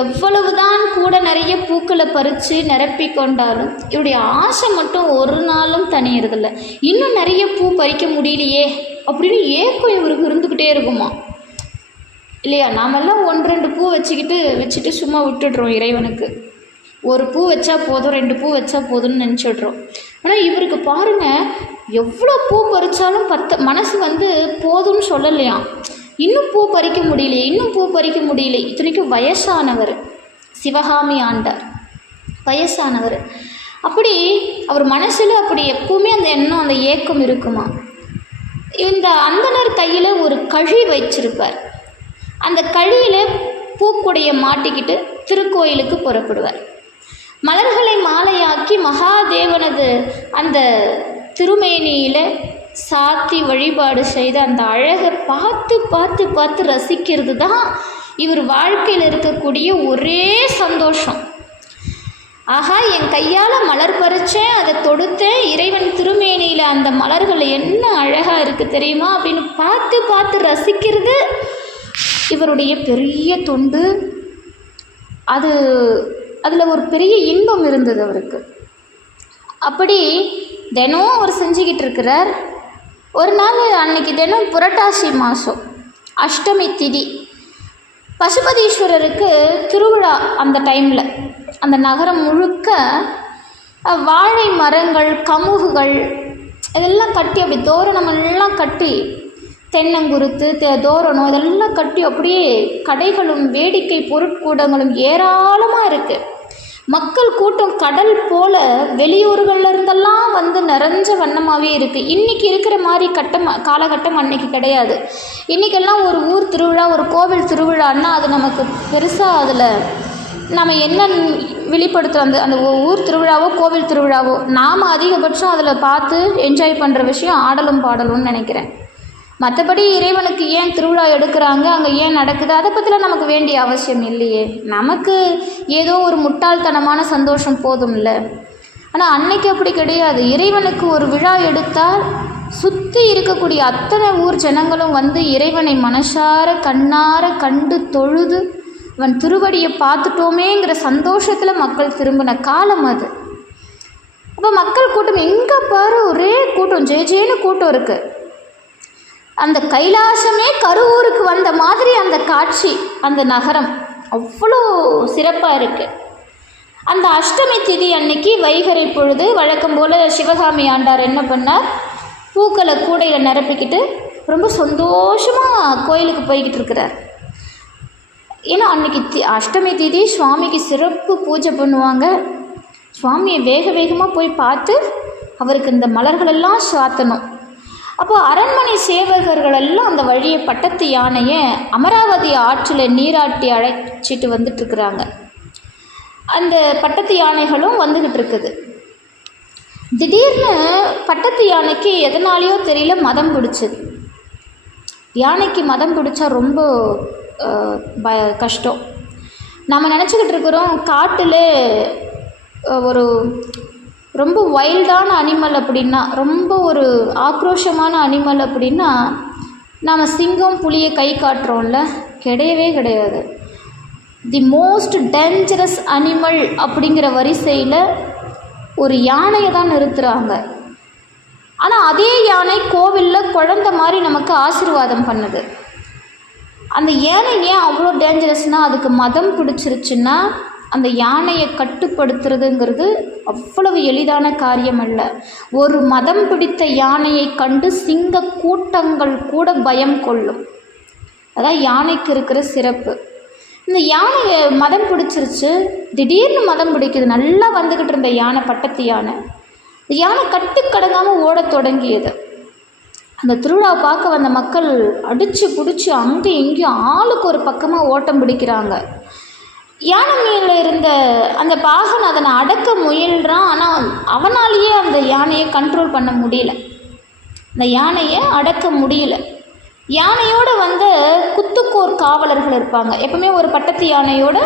எவ்வளவுதான் கூட நிறைய பூக்களை பறித்து நிரப்பி கொண்டாலும் இவருடைய ஆசை மட்டும் ஒரு நாளும் தனியறதில்லை. இன்னும் நிறைய பூ பறிக்க முடியலையே அப்படின்னு ஏக்கம் இவருக்கு இருந்துக்கிட்டே இருக்குமா இல்லையா? நாமெல்லாம் 1-2 பூ வச்சுட்டு சும்மா விட்டுடுறோம். இறைவனுக்கு ஒரு பூ வச்சா போதும், 2 பூ வச்சா போதும்னு நினச்சிடுறோம். ஆனால் இவருக்கு பாருங்கள், எவ்வளோ பூ பறித்தாலும் மனசு போதும்னு சொல்லலையாம். இன்னும் பூ பறிக்க முடியல. இத்தனைக்கும் வயசானவர், சிவகாமி ஆண்டார் வயசானவர். அப்படி அவர் மனசில் அப்படி எப்பவுமே அந்த எண்ணம், அந்த ஏக்கம் இருக்குமா. இந்த அந்தனர் கையில் ஒரு கழி வச்சிருப்பார். அந்த கழியில் பூக்குடைய மாட்டிக்கிட்டு திருக்கோயிலுக்கு புறப்படுவார். மலர்களை மாலையாக்கி மகாதேவனது அந்த திருமேனியில் சாத்தி வழிபாடு செய்த அந்த அழகை பார்த்து ரசிக்கிறது தான் இவர் வாழ்க்கையில் இருக்கக்கூடிய ஒரே சந்தோஷம். ஆகா, என் கையால் மலர் பறித்தேன், அதை தொடுத்தேன், இறைவன் திருமேனியில் அந்த மலர்கள் என்ன அழகாக இருக்குது தெரியுமா அப்படின்னு பார்த்து ரசிக்கிறது இவருடைய பெரிய தொண்டு. அதில் ஒரு பெரிய இன்பம் இருந்தது அவருக்கு. அப்படி தினம் அவர் செஞ்சுக்கிட்டு இருக்கிறார். ஒரு நாள் அன்னைக்கு தினம் புரட்டாசி மாதம் அஷ்டமி திதி, பசுபதீஸ்வரருக்கு திருவிழா. அந்த டைமில் அந்த நகரம் முழுக்க வாழை மரங்கள், கமுகுகள் இதெல்லாம் கட்டி, அப்படி தோரணமெல்லாம் கட்டி, தென்னங்குருத்து, தோரணம் இதெல்லாம் கட்டி அப்படியே கடைகளும் வேடிக்கை பொருட்கூடங்களும் ஏராளமாக இருக்குது. மக்கள் கூட்டம் கடல் போல் வெளியூர்களில் இருந்தெல்லாம் நிறைஞ்ச வண்ணமாகவே இருக்குது. இன்றைக்கி இருக்கிற மாதிரி காலகட்டம் அன்னைக்கு கிடையாது. இன்றைக்கெல்லாம் ஒரு ஊர் திருவிழா, ஒரு கோவில் திருவிழான்னா அது நமக்கு பெருசாக அதில் நம்ம என்ன வெளிப்படுத்துகிற அந்த ஊர் திருவிழாவோ கோவில் திருவிழாவோ நாம் அதிகபட்சம் அதில் பார்த்து என்ஜாய் பண்ணுற விஷயம் ஆடலும் பாடலும்னு நினைக்கிறேன். மற்றபடி இறைவனுக்கு ஏன் திருவிழா எடுக்கிறாங்க, அங்கே ஏன் நடக்குது, அதை பற்றிலாம் நமக்கு வேண்டிய அவசியம் இல்லையே. நமக்கு ஏதோ ஒரு முட்டாள்தனமான சந்தோஷம் போதும்ல. ஆனால் அன்னைக்கு அப்படி கிடையாது. இறைவனுக்கு ஒரு விழா எடுத்தால் சுற்றி இருக்கக்கூடிய அத்தனை ஊர் ஜனங்களும் வந்து இறைவனை மனசார கண்ணார கண்டு தொழுது அவன் திருவடியை பார்த்துட்டோமேங்கிற சந்தோஷத்தில் மக்கள் திரும்பின காலம் அது. அப்போ மக்கள் கூட்டம் எங்கே பாரு ஒரே கூட்டம், ஜேஜேன்னு கூட்டம் இருக்குது. அந்த கைலாசமே கருவூருக்கு வந்த மாதிரி அந்த காட்சி, அந்த நகரம் அவ்வளோ சிறப்பாக இருக்குது. அந்த அஷ்டமி திதி அன்னைக்கு வைகறை பொழுது வழக்கம் போல் சிவகாமி ஆண்டார் என்ன பண்ணார், பூக்களை கூடையில் நிரப்பிக்கிட்டு ரொம்ப சந்தோஷமாக கோயிலுக்கு போய்கிட்டு இருக்கிறார். ஏன்னா அன்றைக்கி அஷ்டமி திதி சுவாமிக்கு சிறப்பு பூஜை பண்ணுவாங்க. சுவாமியை வேக வேகமாக போய் பார்த்து அவருக்கு இந்த மலர்களெல்லாம் சாத்தணும். அப்போது அரண்மனை சேவகர்களெல்லாம் அந்த வழியை பட்டத்து யானையை அமராவதி ஆற்றில் நீராட்டி அழைச்சிட்டு வந்துட்டுருக்குறாங்க. அந்த பட்டத்து யானைகளும் வந்துக்கிட்டு இருக்குது. திடீர்னு பட்டத்து யானைக்கு எதனாலேயோ தெரியல மதம் பிடிச்சது. யானைக்கு மதம் பிடிச்சா ரொம்ப கஷ்டம். நம்ம நினச்சிக்கிட்டு இருக்கிறோம் காட்டில் ஒரு ரொம்ப வைல்டான அனிமல் அப்படின்னா, ரொம்ப ஒரு ஆக்ரோஷமான அனிமல் அப்படின்னா நாம் சிங்கம் புலியை கை காட்டுறோம்ல, கிடையவே கிடையாது. தி மோஸ்ட் டேஞ்சரஸ் அனிமல் அப்படிங்கிற வரிசையில் ஒரு யானையை தான் நிறுத்துகிறாங்க. ஆனால் அதே யானை கோவிலில் குழந்த மாதிரி நமக்கு ஆசீர்வாதம் பண்ணுது. அந்த யானை ஏன் அவ்வளோ டேஞ்சரஸ்னால், அதுக்கு மதம் பிடிச்சிருச்சுன்னா அந்த யானையை கட்டுப்படுத்துறதுங்கிறது அவ்வளவு எளிதான காரியம் அல்ல. ஒரு மதம் பிடித்த யானையை கண்டு சிங்க கூட்டங்கள் கூட பயம் கொள்ளும். அதான் யானைக்கு இருக்கிற சிறப்பு. இந்த யானையை மதம் பிடிச்சிருச்சு, திடீர்னு மதம் பிடிக்குது. நல்லா வந்துக்கிட்டு இருந்த யானை, பட்டத்து யானை, யானை கட்டுக்கடங்காமல் ஓடத் தொடங்கியது. அந்த திருவிழாவை பார்க்க வந்த மக்கள் அடித்து பிடிச்சி அங்கே இங்கேயும் ஆளுக்கு ஒரு பக்கமாக ஓட்டம் பிடிக்கிறாங்க. யானை மேலே இருந்த அந்த பாகன் அதனை அடக்க முயல்றான். ஆனால் அவனாலேயே அந்த யானையை கண்ட்ரோல் பண்ண முடியல. அந்த யானையை அடக்க முடியல. யானையோடு வந்து குத்துக்கோர் காவலர்கள் இருப்பாங்க. எப்பவுமே ஒரு பட்டத்து யானையோட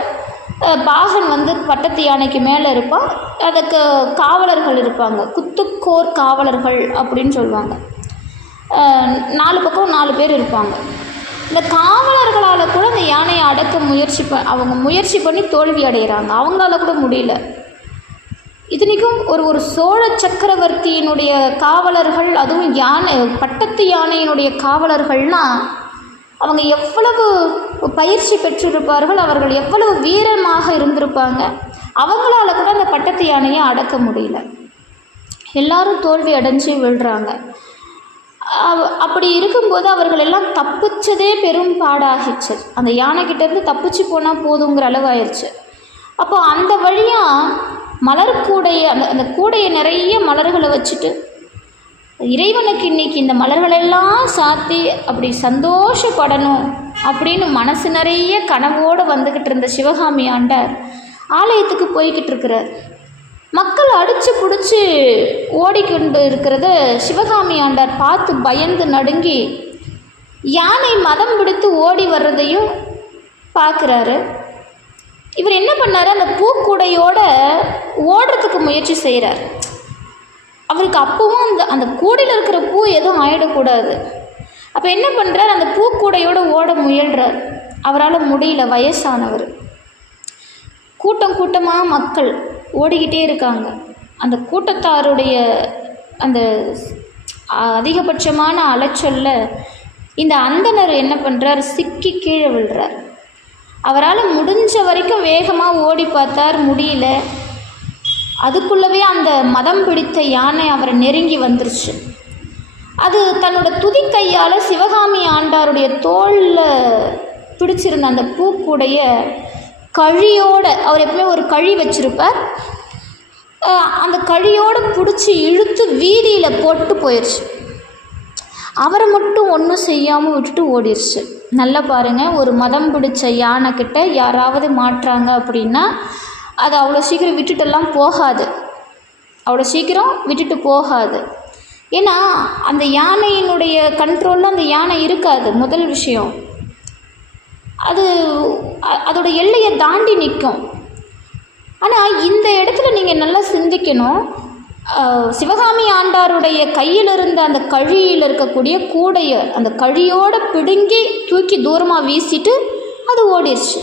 பாகன் வந்து பட்டத்து யானைக்கு மேலே இருப்பான், அதுக்கு காவலர்கள் இருப்பாங்க, குத்துக்கோர் காவலர்கள் அப்படின்னு சொல்லுவாங்க. 4 பக்கம் 4 பேர் இருப்பாங்க. இந்த காவலர்களால் கூட அந்த யானையை அடக்க அவங்க முயற்சி பண்ணி தோல்வி அடைகிறாங்க. அவங்களால கூட முடியல. இத்தனைக்கும் ஒரு சோழ சக்கரவர்த்தியினுடைய காவலர்கள், அதுவும் யானை, பட்டத்து யானையினுடைய காவலர்கள்னால் அவங்க எவ்வளவு பயிற்சி பெற்றிருப்பார்கள், அவர்கள் எவ்வளவு வீரமாக இருந்திருப்பாங்க. அவங்களால கூட அந்த பட்டத்து யானையை அடக்க முடியல. எல்லாரும் தோல்வி அடைஞ்சு விழுறாங்க. அப்படி இருக்கும்போது அவர்கள் எல்லாம் தப்பிச்சதே பெரும் பாடாகிடுச்சு. அந்த யானைக்கிட்டேருந்து தப்பிச்சு போனால் போதுங்கிற அளவாயிருச்சு. அப்போ அந்த வழியாக மலர் கூடையை, அந்த கூடையை நிறைய மலர்களை வச்சுட்டு இறைவனுக்கு இன்றைக்கி இந்த மலர்களெல்லாம் சாத்தி அப்படி சந்தோஷப்படணும் அப்படின்னு மனசு நிறைய கனவோடு வந்துக்கிட்டு இருந்த சிவகாமி ஆண்டார் ஆலயத்துக்கு போய்கிட்டு இருக்கிறார். மக்கள் அடித்து பிடிச்சி ஓடிக்கொண்டு இருக்கிறத சிவகாமி ஆண்டார் பார்த்து பயந்து நடுங்கி யானை மதம் பிடித்து ஓடி வர்றதையும் பார்க்குறாரு. இவர் என்ன பண்ணார், அந்த பூக்கூடையோட ஓடுறதுக்கு முயற்சி செய்கிறார். அவருக்கு அப்பவும் அந்த கூடையில் இருக்கிற பூ எதுவும் ஆகிடக்கூடாது. அப்போ என்ன பண்ணுறார், அந்த பூக்கூடையோடு ஓட முயல்றார். அவரால் முடியல, வயசானவர். கூட்டம் கூட்டமாக மக்கள் ஓடிக்கிட்டே இருக்காங்க. அந்த கூட்டத்தாருடைய அந்த அதிகபட்சமான அலைச்சலில் இந்த அந்தனர் என்ன பண்ணுறார், சிக்கி கீழே விழுறார். அவரால் முடிஞ்ச வரைக்கும் வேகமாக ஓடி பார்த்தார், முடியல. அதுக்குள்ளவே அந்த மதம் பிடித்த யானை அவரை நெருங்கி வந்துருச்சு. அது தன்னோட துதிக்கையால் சிவகாமி ஆண்டாருடைய தோளில் பிடிச்சிருந்த அந்த பூக்கூடைய கழியோடு, அவர் எப்பவுமே ஒரு கழி வச்சுருப்பார், அந்த கழியோடு பிடிச்சி இழுத்து வீதியில் போட்டு போயிடுச்சு. அவரை மட்டும் ஒன்றும் செய்யாமல் விட்டுட்டு ஓடிடுச்சு. நல்லா பாருங்கள், ஒரு மதம் பிடிச்ச யானைக்கிட்ட யாராவது மாட்டுறாங்க அப்படின்னா அது அவ்வளோ சீக்கிரம் விட்டுட்டெல்லாம் போகாது, அவ்வளோ சீக்கிரம் விட்டுட்டு போகாது. ஏன்னா அந்த யானையினுடைய கண்ட்ரோலில் அந்த யானை இருக்காது. முதல் விஷயம், அது அதோட எல்லையை தாண்டி நிற்கும். ஆனால் இந்த இடத்துல நீங்கள் நல்லா சிந்திக்கணும். சிவகாமி ஆண்டாருடைய கையில் இருந்த அந்த கழியில் இருக்கக்கூடிய கூடையை அந்த கழியோடு பிடுங்கி தூக்கி தூரமாக வீசிட்டு அது ஓடிடுச்சு.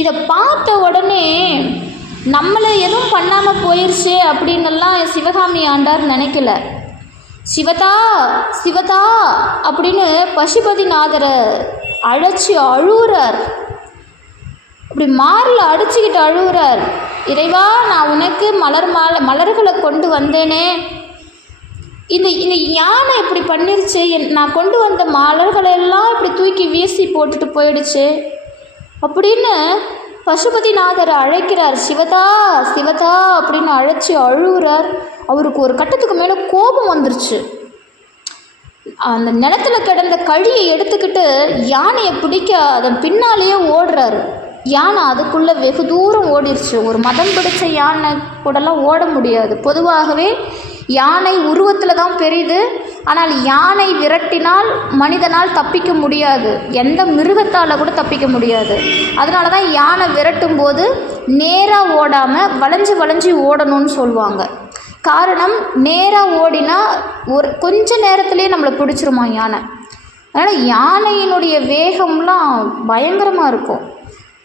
இதை பார்த்த உடனே நம்மளை எதுவும் பண்ணாமல் போயிடுச்சு அப்படின்னெல்லாம் சிவகாமி ஆண்டார் நினைக்கல. சிவதா சிவதா அப்படின்னு பசுபதிநாதரை அழைச்சி அழுகுறார். அப்படி மாரில் அடிச்சுக்கிட்டு அழுகுறார். இறைவா, நான் உனக்கு மலர்களை கொண்டு வந்தேனே, இந்த யானை இப்படி பண்ணிருச்சு, நான் கொண்டு வந்த மலர்களெல்லாம் இப்படி தூக்கி வீசி போட்டுட்டு போயிடுச்சு அப்படின்னு பசுபதிநாதரை அழைக்கிறார். சிவதா சிவதா அப்படின்னு அழைச்சி அழுகுறார். அவருக்கு ஒரு கட்டத்துக்கு மேலே கோபம் வந்துருச்சு. அந்த நிலத்துல கிடந்த கழியை எடுத்துக்கிட்டு யானையை பிடிக்க அதன் பின்னாலேயே ஓடுறாரு. யானை அதுக்குள்ளே வெகு தூரம் ஓடிடுச்சு. ஒரு மதம் பிடிச்ச யானை கூடலாம் ஓட முடியாது. பொதுவாகவே யானை உருவத்தில் தான் பெரியுது, ஆனால் யானை விரட்டினால் மனிதனால் தப்பிக்க முடியாது, எந்த மிருகத்தால் கூட தப்பிக்க முடியாது. அதனால தான் யானை விரட்டும் போது நேராக ஓடாமல் வளைஞ்சு வளைஞ்சி ஓடணும்னு சொல்லுவாங்க. காரணம், நேராக ஓடினா ஒரு கொஞ்ச நேரத்துலேயே நம்மளை பிடிச்சிருமா யானை. அதனால் யானையினுடைய வேகம்லாம் பயங்கரமாக இருக்கும்.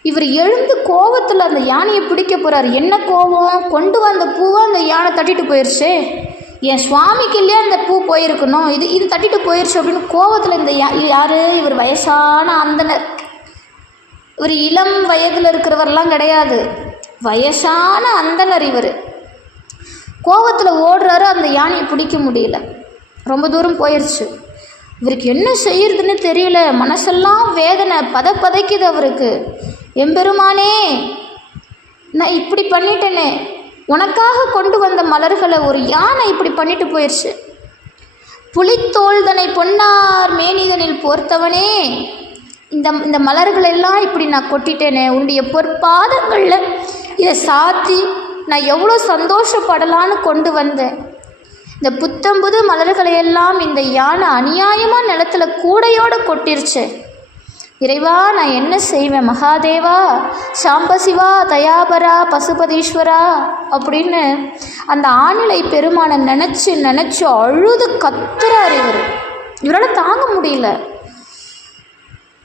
இவர் எழுந்து கோபத்தில் அந்த யானையை பிடிக்க போகிறார். என்ன கோபம், கொண்டு வந்த பூவை அந்த யானை தட்டிட்டு போயிடுச்சு, என் சுவாமிக்கு இல்லையா இந்த பூ போயிருக்கணும், இது தட்டிட்டு போயிடுச்சு அப்படின்னு கோபத்தில் இந்த யார், இவர் வயசான அந்தனர். இவர் இளம் வயதில் இருக்கிறவரெல்லாம் கிடையாது, வயசான அந்தனர். இவர் கோபத்தில் ஓடுறாரு. அந்த யானையை பிடிக்க முடியல, ரொம்ப தூரம் போயிடுச்சு. இவருக்கு என்ன செய்யறதுன்னு தெரியல, மனசெல்லாம் வேதனை பதைக்குது அவருக்கு. எம்பெருமானே, நான் இப்படி பண்ணிட்டேனே, உனக்காக கொண்டு வந்த மலர்களை ஒரு யானை இப்படி பண்ணிட்டு போயிடுச்சு. புலித்தோள்தனை பொன்னார் மேனிதனில் போர்த்தவனே, இந்த மலர்களெல்லாம் இப்படி நான் கொட்டிட்டேனே, உன்னுடைய பொற்பாதங்களில் இதை சாத்தி நான் எவ்வளோ சந்தோஷப்படலான்னு கொண்டு வந்தேன். இந்த புத்தம்புது மலர்களையெல்லாம் இந்த யானை அநியாயமாக நிலத்தில் கூடையோடு கொட்டிருச்சு. இறைவா, நான் என்ன செய்வேன், மகாதேவா, சாம்பசிவா, தயாபரா, பசுபதீஸ்வரா அப்படின்னு அந்த ஆணிலை பெருமானை நினச்சி அழுது கத்துறார். இவரால் தாங்க முடியல.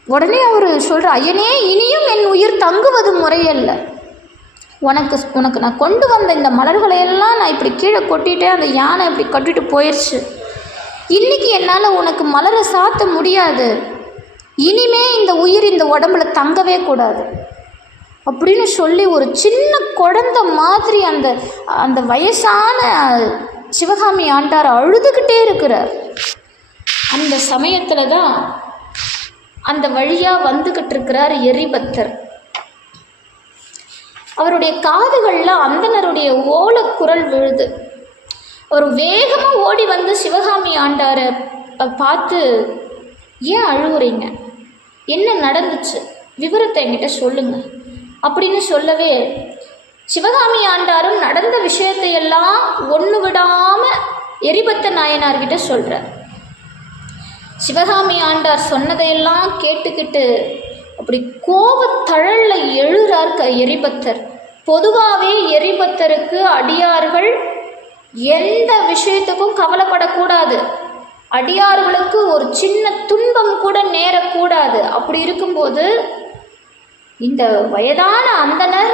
உடனே அவர் சொல்கிறார், ஐயனே, இனியும் என் உயிர் தங்குவது முறையல்ல. உனக்கு நான் கொண்டு வந்த இந்த மலர்களையெல்லாம் நான் இப்படி கீழே கொட்டிட்டேன், அந்த யானை இப்படி கட்டிட்டு போயிடுச்சு. இன்றைக்கி என்னால் உனக்கு மலரை சாத்த முடியாது, இனிமே இந்த உயிர் இந்த உடம்புல தங்கவே கூடாது அப்படின்னு சொல்லி ஒரு சின்ன குழந்தை மாதிரி அந்த வயசான சிவகாமி ஆண்டார் அழுதுகிட்டே இருக்கிறார். அந்த சமயத்தில் தான் அந்த வழியாக வந்துக்கிட்டு இருக்கிறார் எரிபத்தர். அவருடைய காதுகளில் அந்தனருடைய ஓலக்குரல் விழுது. அவர் வேகமாக ஓடி வந்து சிவகாமி ஆண்டாரை பார்த்து, ஏன் அழுகுறீங்க, என்ன நடந்துச்சு, விவரத்தை என்கிட்ட சொல்லுங்க அப்படின்னு சொல்லவே சிவகாமி ஆண்டாரும் நடந்த விஷயத்தையெல்லாம் ஒன்று விடாமல் எரிபத்த நாயனார்கிட்ட சொல்கிறார். சிவகாமி ஆண்டார் சொன்னதையெல்லாம் கேட்டுக்கிட்டு அப்படி கோபத்தழலில் எழுறார் எரிபத்தர். பொதுவாகவே எரிபத்தருக்கு அடியார்கள் எந்த விஷயத்துக்கும் கவலைப்படக்கூடாது, அடியார்களுக்கு ஒரு சின்ன துன்பம் கூட நேரக்கூடாது. அப்படி இருக்கும்போது இந்த வயதான அந்தனர்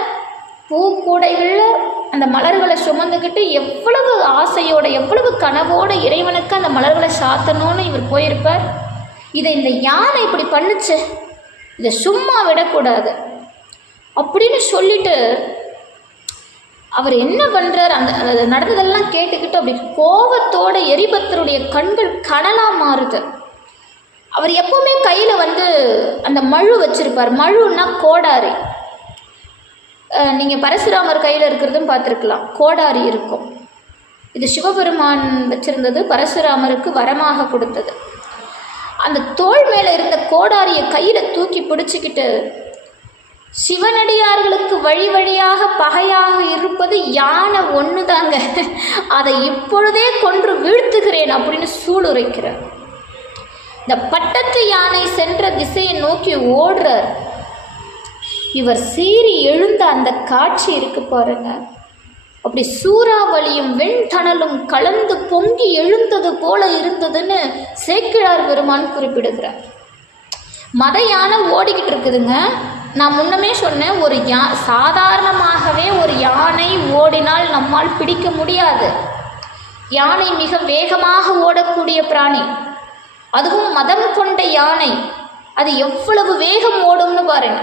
பூக்கூடைகளில் அந்த மலர்களை சுமந்துக்கிட்டு எவ்வளவு ஆசையோட எவ்வளவு கனவோட இறைவனுக்கு அந்த மலர்களை சாத்தணும்னு இவர் போயிருப்பார். இதை இந்த யானை இப்படி பண்ணுச்சு, இதை சும்மா விடக்கூடாது அப்படின்னு சொல்லிட்டு அவர் என்ன பண்ணுறார், அந்த நடந்ததெல்லாம் கேட்டுக்கிட்டு அப்படி கோபத்தோட எரிபத்தருடைய கண்கள் கனலாக மாறுது. அவர் எப்போவுமே கையில் அந்த மழு வச்சுருப்பார். மழுன்னா கோடாரி. நீங்கள் பரசுராமர் கையில் இருக்கிறதும் பார்த்துருக்கலாம், கோடாரி இருக்கும். இது சிவபெருமான் வச்சிருந்தது, பரசுராமருக்கு வரமாக கொடுத்தது. அந்த தோள் மேலே இருந்த கோடாரியை கையில் தூக்கி பிடிச்சிக்கிட்டு, சிவனடியார்களுக்கு வழி வழியாக பகையாக இருப்பது யானை ஒன்று தாங்க, அதை இப்பொழுதே கொன்று வீழ்த்துகிறேன் அப்படின்னு சூளுரைக்கிறார். இந்த பட்டத்து யானை சென்ற திசையை நோக்கி ஓடுறார். இவர் சீறி எழுந்த அந்த காட்சி இருக்கு பாருங்க, அப்படி சூறாவளியும் வெண்தணலும் கலந்து பொங்கி எழுந்தது போல இருந்ததுன்னு சேக்கிழார் பெருமான் குறிப்பிடுகிறார். மத யானை ஓடிக்கிட்டு இருக்குதுங்க. நான் முன்னமே சொன்னேன், ஒரு சாதாரணமாகவே ஒரு யானை ஓடினால் நம்மால் பிடிக்க முடியாது. யானை மிக வேகமாக ஓடக்கூடிய பிராணி, அதுவும் மதம் கொண்ட யானை. அது எவ்வளவு வேகம் ஓடும்னு பாருங்க.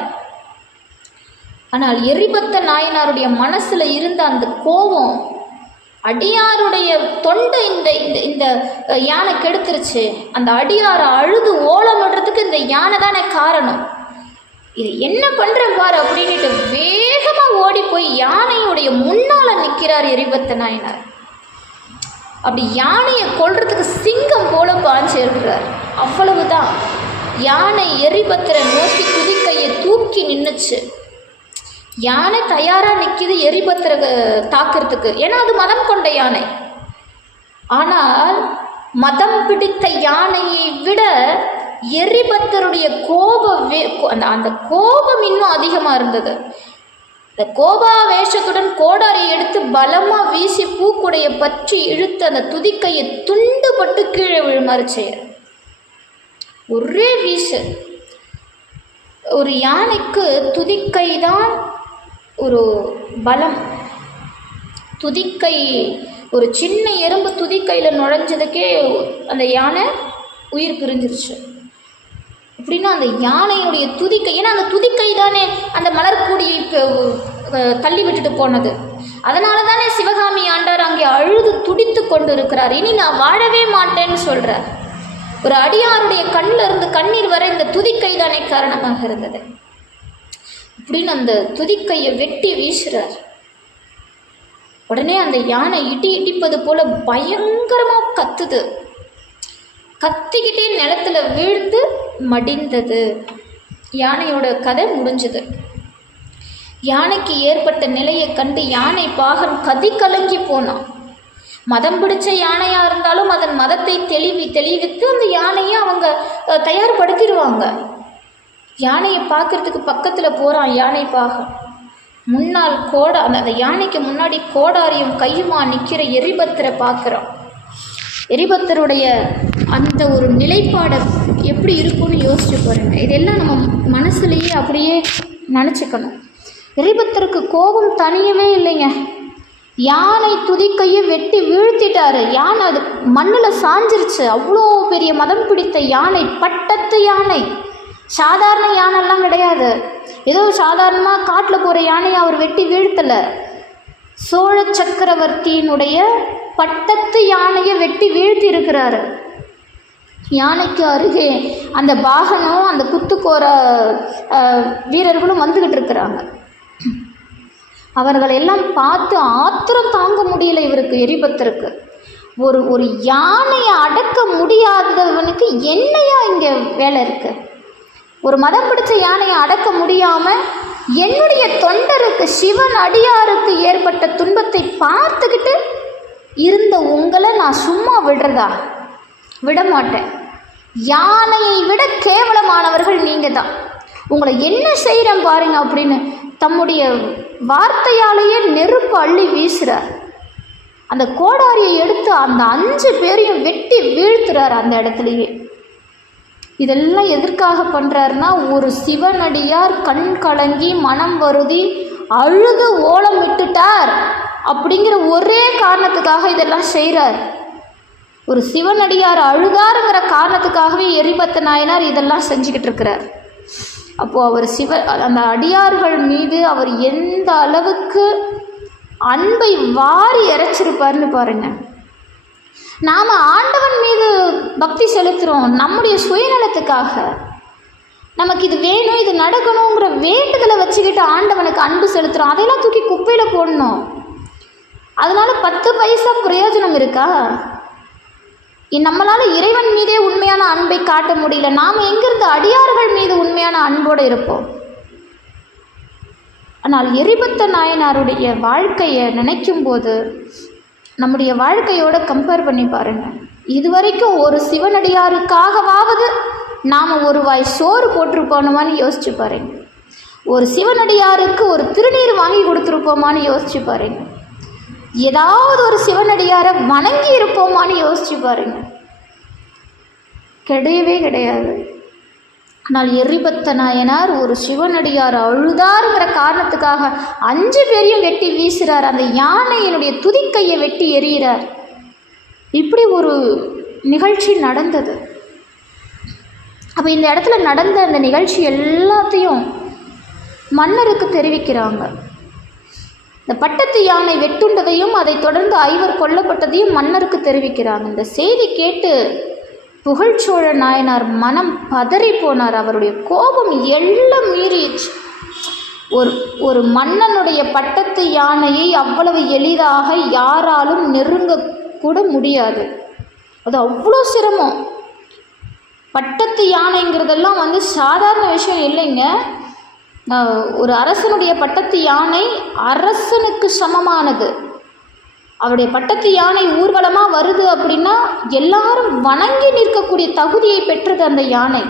ஆனால் எரிபத்த நாயனாருடைய மனசுல இருந்த அந்த கோபம், அடியாருடைய தொண்டை இந்த இந்த யானை கெடுத்துருச்சு, அந்த அடியாரை அழுது ஓலமிடுறதுக்கு இந்த யானை தானே காரணம், இது என்ன பண்ணுறேன் பாரு அப்படின்ட்டு வேகமாக ஓடி போய் யானையுடைய முன்னால் நிற்கிறார் எரிபத்த நாயனார். அப்படி யானையை கொல்றதுக்கு சிங்கம் போல பாஞ்சு இருக்கிறார். அவ்வளவுதான். யானை எரிபத்தரை நோக்கி துதிக்கையை தூக்கி நின்றுச்சு. யானை தயாராக நிற்கிது எரிபத்தரை தாக்கிறதுக்கு, ஏன்னா அது மதம் கொண்ட யானை. ஆனால் மதம் பிடித்த யானையை விட எரிபத்தருடைய அந்த கோபம் இன்னும் அதிகமாக இருந்தது. இந்த கோபாவேஷத்துடன் கோடாரியை எடுத்து பலமாக வீசி பூக்குடைய பற்றி இழுத்து அந்த துதிக்கையை துண்டுபட்டு கீழே விழுமாறு செய்ய ஒரே வீசு. ஒரு யானைக்கு துதிக்கை தான் ஒரு பலம். துதிக்கை, ஒரு சின்ன எறும்பு துதிக்கையில் நுழைஞ்சதுக்கே அந்த யானை உயிர் பிரிஞ்சிருச்சு. அப்படின்னா அந்த யானையுடைய துதிக்கை, ஏன்னா அந்த துதிக்கை தானே அந்த மலர்கூடியை தள்ளி விட்டுட்டு போனது. அதனால தானே சிவகாமி ஆண்டார் அங்கே அழுது துடித்து கொண்டு இருக்கிறார். இனி நான் வாழவே மாட்டேன்னு சொல்கிறார். ஒரு அடியாருடைய கண்ணில் இருந்து கண்ணீர் வர இந்த துதிக்கை தானே காரணமாக இருந்தது. அப்படின்னு அந்த துதிக்கையை வெட்டி வீசுறார். உடனே அந்த யானை இடிப்பது போல பயங்கரமாக கத்துது. கத்திக்கிட்டே நிலத்துல வீழ்ந்து மடிந்தது. யானையோட கதை முடிஞ்சது. யானைக்கு ஏற்பட்ட நிலையை கண்டு யானை பாகன் கதி கலங்கி போனான். மதம் பிடிச்ச யானையாக இருந்தாலும் அதன் மதத்தை தெளிவித்து அந்த யானையை அவங்க தயார்படுத்திடுவாங்க. யானையை பார்க்கறதுக்கு பக்கத்தில் போகிறான் யானை பாகன். முன்னால் அந்த யானைக்கு முன்னாடி கோடாரியும் கையுமா நிற்கிற எரிபத்தரை பார்க்குறான். எரிபத்தருடைய அந்த ஒரு நிலைப்பாடை எப்படி இருக்கும்னு யோசிச்சு பாருங்க. இதெல்லாம் நம்ம மனசுலேயே அப்படியே நினச்சிக்கணும். எரிபத்தருக்கு கோபம் தனியவே இல்லைங்க. யானை துதிக்கையை வெட்டி வீழ்த்திட்டாரு. யானை அது மண்ணில் சாஞ்சிருச்சு. அவ்வளோ பெரிய மதம் பிடித்த யானை, பட்டத்து யானை, சாதாரண யானைலாம் கிடையாது. ஏதோ சாதாரணமாக காட்டில் போகிற யானையை அவர் வெட்டி வீழ்த்தலை. சோழ சக்கரவர்த்தியினுடைய பட்டத்து யானையை வெட்டி வீழ்த்தி இருக்கிறாரு. யானைக்கு அருகே அந்த பாகனும் அந்த குத்துக்கோர வீரர்களும் வந்துக்கிட்டு இருக்கிறாங்க. அவர்கள் எல்லாம் பார்த்து ஆத்திரம் தாங்க முடியல இவருக்கு, எரிபத்தருக்கு. ஒரு யானையை அடக்க முடியாதவனுக்கு என்னையா இங்கே வேலை இருக்கு? ஒரு மதம் பிடிச்ச யானையை அடக்க முடியாமல் என்னுடைய தொண்டருக்கு, சிவன் அடியாருக்கு ஏற்பட்ட துன்பத்தை பார்த்துக்கிட்டு இருந்த உங்களை நான் சும்மா விடுறதா? விட மாட்டேன். யானையை விட கேவலமானவர்கள் நீங்கள் தான். உங்களை என்ன செய்கிறேன் பாருங்க அப்படின்னு தம்முடைய வார்த்தையாலேயே நெருப்பு அள்ளி வீசுகிறார். அந்த கோடாரியை எடுத்து அந்த 5 பேரையும் வெட்டி வீழ்த்துறார் அந்த இடத்துலையே. இதெல்லாம் எதற்காக பண்ணுறாருன்னா, ஒரு சிவனடியார் கண் கலங்கி மனம் வருதி அழுது ஓலம் விட்டுட்டார் அப்படிங்கிற ஒரே காரணத்துக்காக இதெல்லாம் செய்கிறார். ஒரு சிவனடியார் அழுதாருங்கிற காரணத்துக்காகவே எரிபத்த நாயனார் இதெல்லாம் செஞ்சுக்கிட்டு இருக்கிறார். அப்போது அவர் அந்த அடியார்கள் மீது அவர் எந்த அளவுக்கு அன்பை வாரி இறைச்சிருப்பார்னு பாருங்க. நாம் ஆண்டவன் மீது பக்தி செலுத்துகிறோம் நம்முடைய சுயநலத்துக்காக. நமக்கு இது வேணும், இது நடக்கணுங்கிற வேண்டுதலை வச்சுக்கிட்டு ஆண்டவனுக்கு அன்பு செலுத்துகிறோம். அதையெல்லாம் தூக்கி குப்பையில் போடணும். அதனால் 10 பைசா பிரயோஜனம் இருக்கா? நம்மளால் இறைவன் மீதே உண்மையான அன்பை காட்ட முடியல, நாம் எங்கிருந்து அடியார்கள் மீது உண்மையான அன்போடு இருப்போம்? ஆனால் எரிபத்த நாயனாருடைய வாழ்க்கையை நினைக்கும் போது நம்முடைய வாழ்க்கையோட கம்பேர் பண்ணி பாருங்கள். இதுவரைக்கும் ஒரு சிவனடியாருக்காகவாவது நாம் ஒரு வாய் சோறு போட்டிருப்போமான்னு யோசிச்சு பாருங்க. ஒரு சிவனடியாருக்கு ஒரு திருநீர் வாங்கி கொடுத்துருப்போமான்னு யோசிச்சு பாருங்க. ஏதாவது ஒரு சிவனடியாரை வணங்கி இருப்போமான்னு யோசிச்சு பாருங்க. கிடையவே கிடையாது. ஆனால் எரிபத்த நாயனார் ஒரு சிவனடியார் அழுதாருங்கிற காரணத்துக்காக 5 பேரையும் வெட்டி வீசுகிறார். அந்த யானையினுடைய துதிக்கையை வெட்டி எறிகிறார். இப்படி ஒரு நிகழ்ச்சி நடந்தது. அப்போ இந்த இடத்துல நடந்த அந்த நிகழ்ச்சி எல்லாத்தையும் மன்னருக்கு தெரிவிக்கிறாங்க. இந்த பட்டத்து யானை வெட்டுண்டதையும் அதை தொடர்ந்து 5 கொல்லப்பட்டதையும் மன்னருக்கு தெரிவிக்கிறாங்க. இந்த செய்தி கேட்டு புகழ்ச்சோழ நாயனார் மனம் பதறி போனார். அவருடைய கோபம் எல்லாம் மீறிச்சு. ஒரு மன்னனுடைய பட்டத்து யானையை அவ்வளவு எளிதாக யாராலும் நெருங்கக்கூட முடியாது. அது அவ்வளோ சிரமம். பட்டத்து யானைங்கிறதெல்லாம் சாதாரண விஷயம் இல்லைங்க. ஒரு அரசனுடைய பட்டத்து யானை அரசனுக்கு சமமானது. அவருடைய பட்டத்து யானை ஊர்வலமாக வருது அப்படின்னா எல்லாரும் வணங்கி நிற்கக்கூடிய தகுதியை பெற்றது அந்த யானை.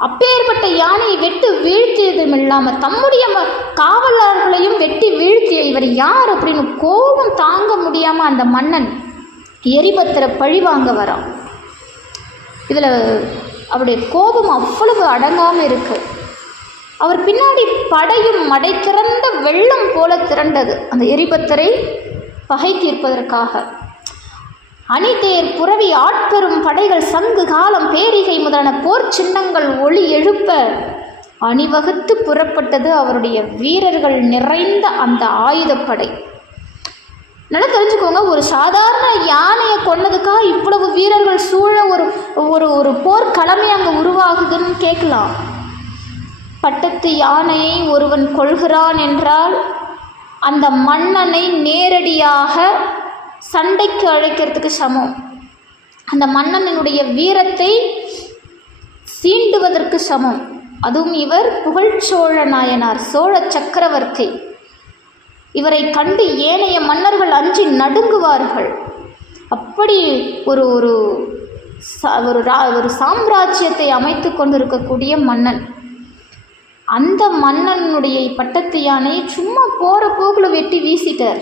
அப்பேற்பட்ட யானையை வெட்டு வீழ்த்தியதும் இல்லாமல் தம்முடைய காவலர்களையும் வெட்டி வீழ்த்திய இவர் யார் அப்படின்னு கோபம் தாங்க முடியாமல் அந்த மன்னன் எரிபத்தரை பழி வாங்க வரான். இதில் அவருடைய கோபம் அவ்வளவு அடங்காமல் இருக்கு. அவர் பின்னாடி படையும் மடை திறந்த வெள்ளம் போல திரண்டது அந்த எரிபத்தரை பகை தீர்ப்பதற்காக. அணிதேர் புரவி ஆட்பெரும் படைகள் சங்கு காலம் பேரிகை முதலான போர் சின்னங்கள் ஒளி எழுப்ப அணிவகுத்து புறப்பட்டது அவருடைய வீரர்கள் நிறைந்த அந்த ஆயுதப்படை. நல்லா தெரிஞ்சுக்கோங்க, ஒரு சாதாரண யானையை கொன்னதுக்காக இவ்வளவு வீரர்கள் சூழ ஒரு ஒரு போர்க்களமே அங்கே உருவாகுதுன்னு கேட்கலாம். பட்டத்து யானையை ஒருவன் கொள்கிறான் என்றால் அந்த மன்னனை நேரடியாக சண்டைக்கு அழைக்கிறதுக்கு சமம். அந்த மன்னனுடைய வீரத்தை சீண்டுவதற்கு சமம். அதுவும் இவர் புகழ்ச்சோழ நாயனார், சோழ சக்கரவர்த்தி. இவரை கண்டு ஏனைய மன்னர்கள் அஞ்சி நடுங்குவார்கள். அப்படி ஒரு ஒரு ஒரு சாம்ராஜ்யத்தை அமைத்து கொண்டிருக்கக்கூடிய மன்னன். அந்த மன்னனுடைய பட்டத்து யானையை சும்மா போகிற போக்கில் வெட்டி வீசிட்டார்.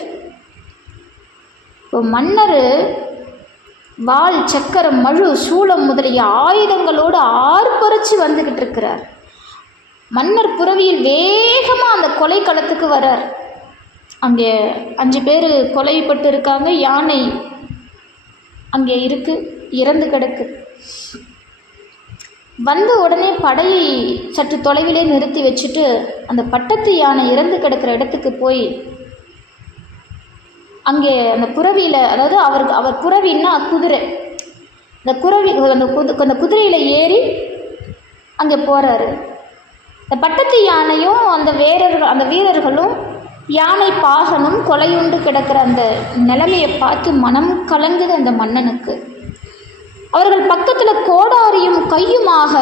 இப்போ மன்னர் வாள், சக்கரம், மழு, சூளம் முதலிய ஆயுதங்களோடு ஆர்ப்பரிச்சு வந்துக்கிட்டு இருக்கிறார். மன்னர் புரவியில் வேகமாக அந்த கொலை களத்துக்கு வரார். அங்கே 5 பேர் கொலைப்பட்டு இருக்காங்க. யானை அங்கே இருக்கு, இறந்து கிடக்கு. வந்த உடனே படையை சற்று தொலைவிலே நிறுத்தி வச்சுட்டு அந்த பட்டத்து யானை இறந்து கிடக்கிற இடத்துக்கு போய் அங்கே அந்த புரவியில், அதாவது அவர் புரவின்னா குதிரை, அந்த அந்த குதிரையில் ஏறி அங்கே போகிறாரு. இந்த பட்டத்து யானையும் அந்த வீரர்களும் யானை பாகனும் கொலையுண்டு கிடக்கிற அந்த நிலைமையை பார்த்து மனம் கலங்குது அந்த மன்னனுக்கு. அவர்கள் பக்கத்தில் கோடாரியும் கையுமாக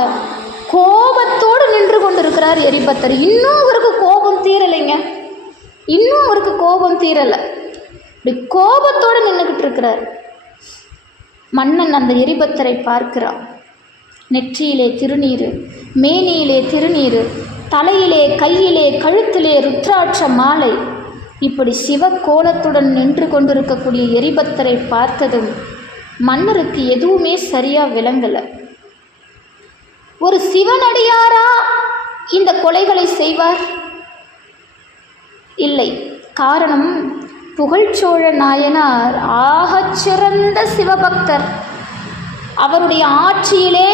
கோபத்தோடு நின்று கொண்டிருக்கிறார் எரிபத்தர். இன்னும் அவருக்கு கோபம் தீரலைங்க, இன்னும் அவருக்கு கோபம் தீரலை. இப்படி கோபத்தோடு நின்றுக்கிட்டு இருக்கிறார். மன்னன் அந்த எரிபத்தரை பார்க்கிறான். நெற்றியிலே திருநீர், மேனியிலே திருநீர், தலையிலே, கையிலே, கழுத்திலே ருத்ராட்ச மாலை, இப்படி சிவக்கோலத்துடன் நின்று கொண்டிருக்கக்கூடிய எரிபத்தரை பார்த்ததும் மன்னருக்கு எதுவுமே சரியா விளங்கலை. ஒரு சிவனடியாரா இந்த கொலைகளை செய்வார்? இல்லை. காரணம், புகழ்ச்சோழ நாயனார் ஆகச்சிறந்த சிவபக்தர். அவருடைய ஆட்சியிலே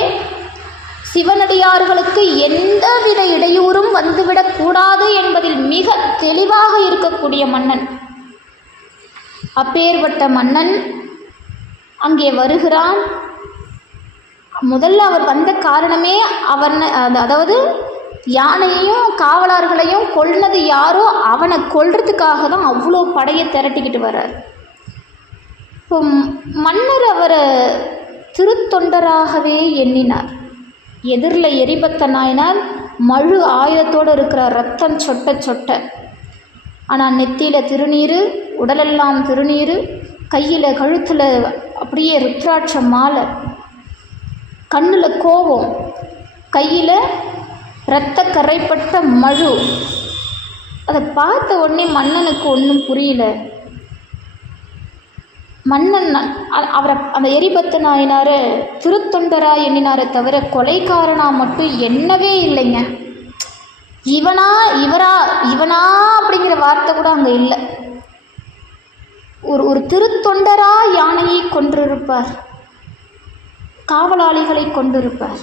சிவனடியார்களுக்கு எந்தவித இடையூறும் வந்துவிடக்கூடாது என்பதில் மிக தெளிவாக இருக்கக்கூடிய மன்னன். அப்பேற்பட்ட மன்னன் அங்கே வருகிறான். முதல்ல அவர் வந்த காரணமே அதாவது யானையையும் காவலார்களையும் கொல்னது யாரோ அவனை கொல்றதுக்காக தான் அவ்வளோ படையை திரட்டிக்கிட்டு வர்றார். இப்போ மன்னர் அவரை திருத்தொண்டராகவே எண்ணினார். எதிரில் எரிபத்த நாயனார் மழு ஆயுதத்தோடு இருக்கிறார், ரத்தம் சொட்ட சொட்ட. ஆனால் நெத்தியில் திருநீர், உடலெல்லாம் திருநீர், கையில் கழுத்தில் அப்படியே ருத்ராட்ச மாலை, கண்ணில் கோபம், கையில் இரத்த கரைப்பட்ட மழு. அதை பார்த்த உடனே மன்னனுக்கு ஒன்றும் புரியல. மன்னன் அவரை அந்த எரிபத்த நாயனாரை திருத்தொண்டரா எண்ணினாரை தவிர கொலைக்காரனா மட்டும் எண்ணவே இல்லைங்க. இவனா இவனா அப்படிங்கிற வார்த்தை கூட அங்கே இல்லை. ஒரு திருத்தொண்டரா யானையை கொன்றிருப்பார், காவலாளிகளை கொண்டிருப்பார்.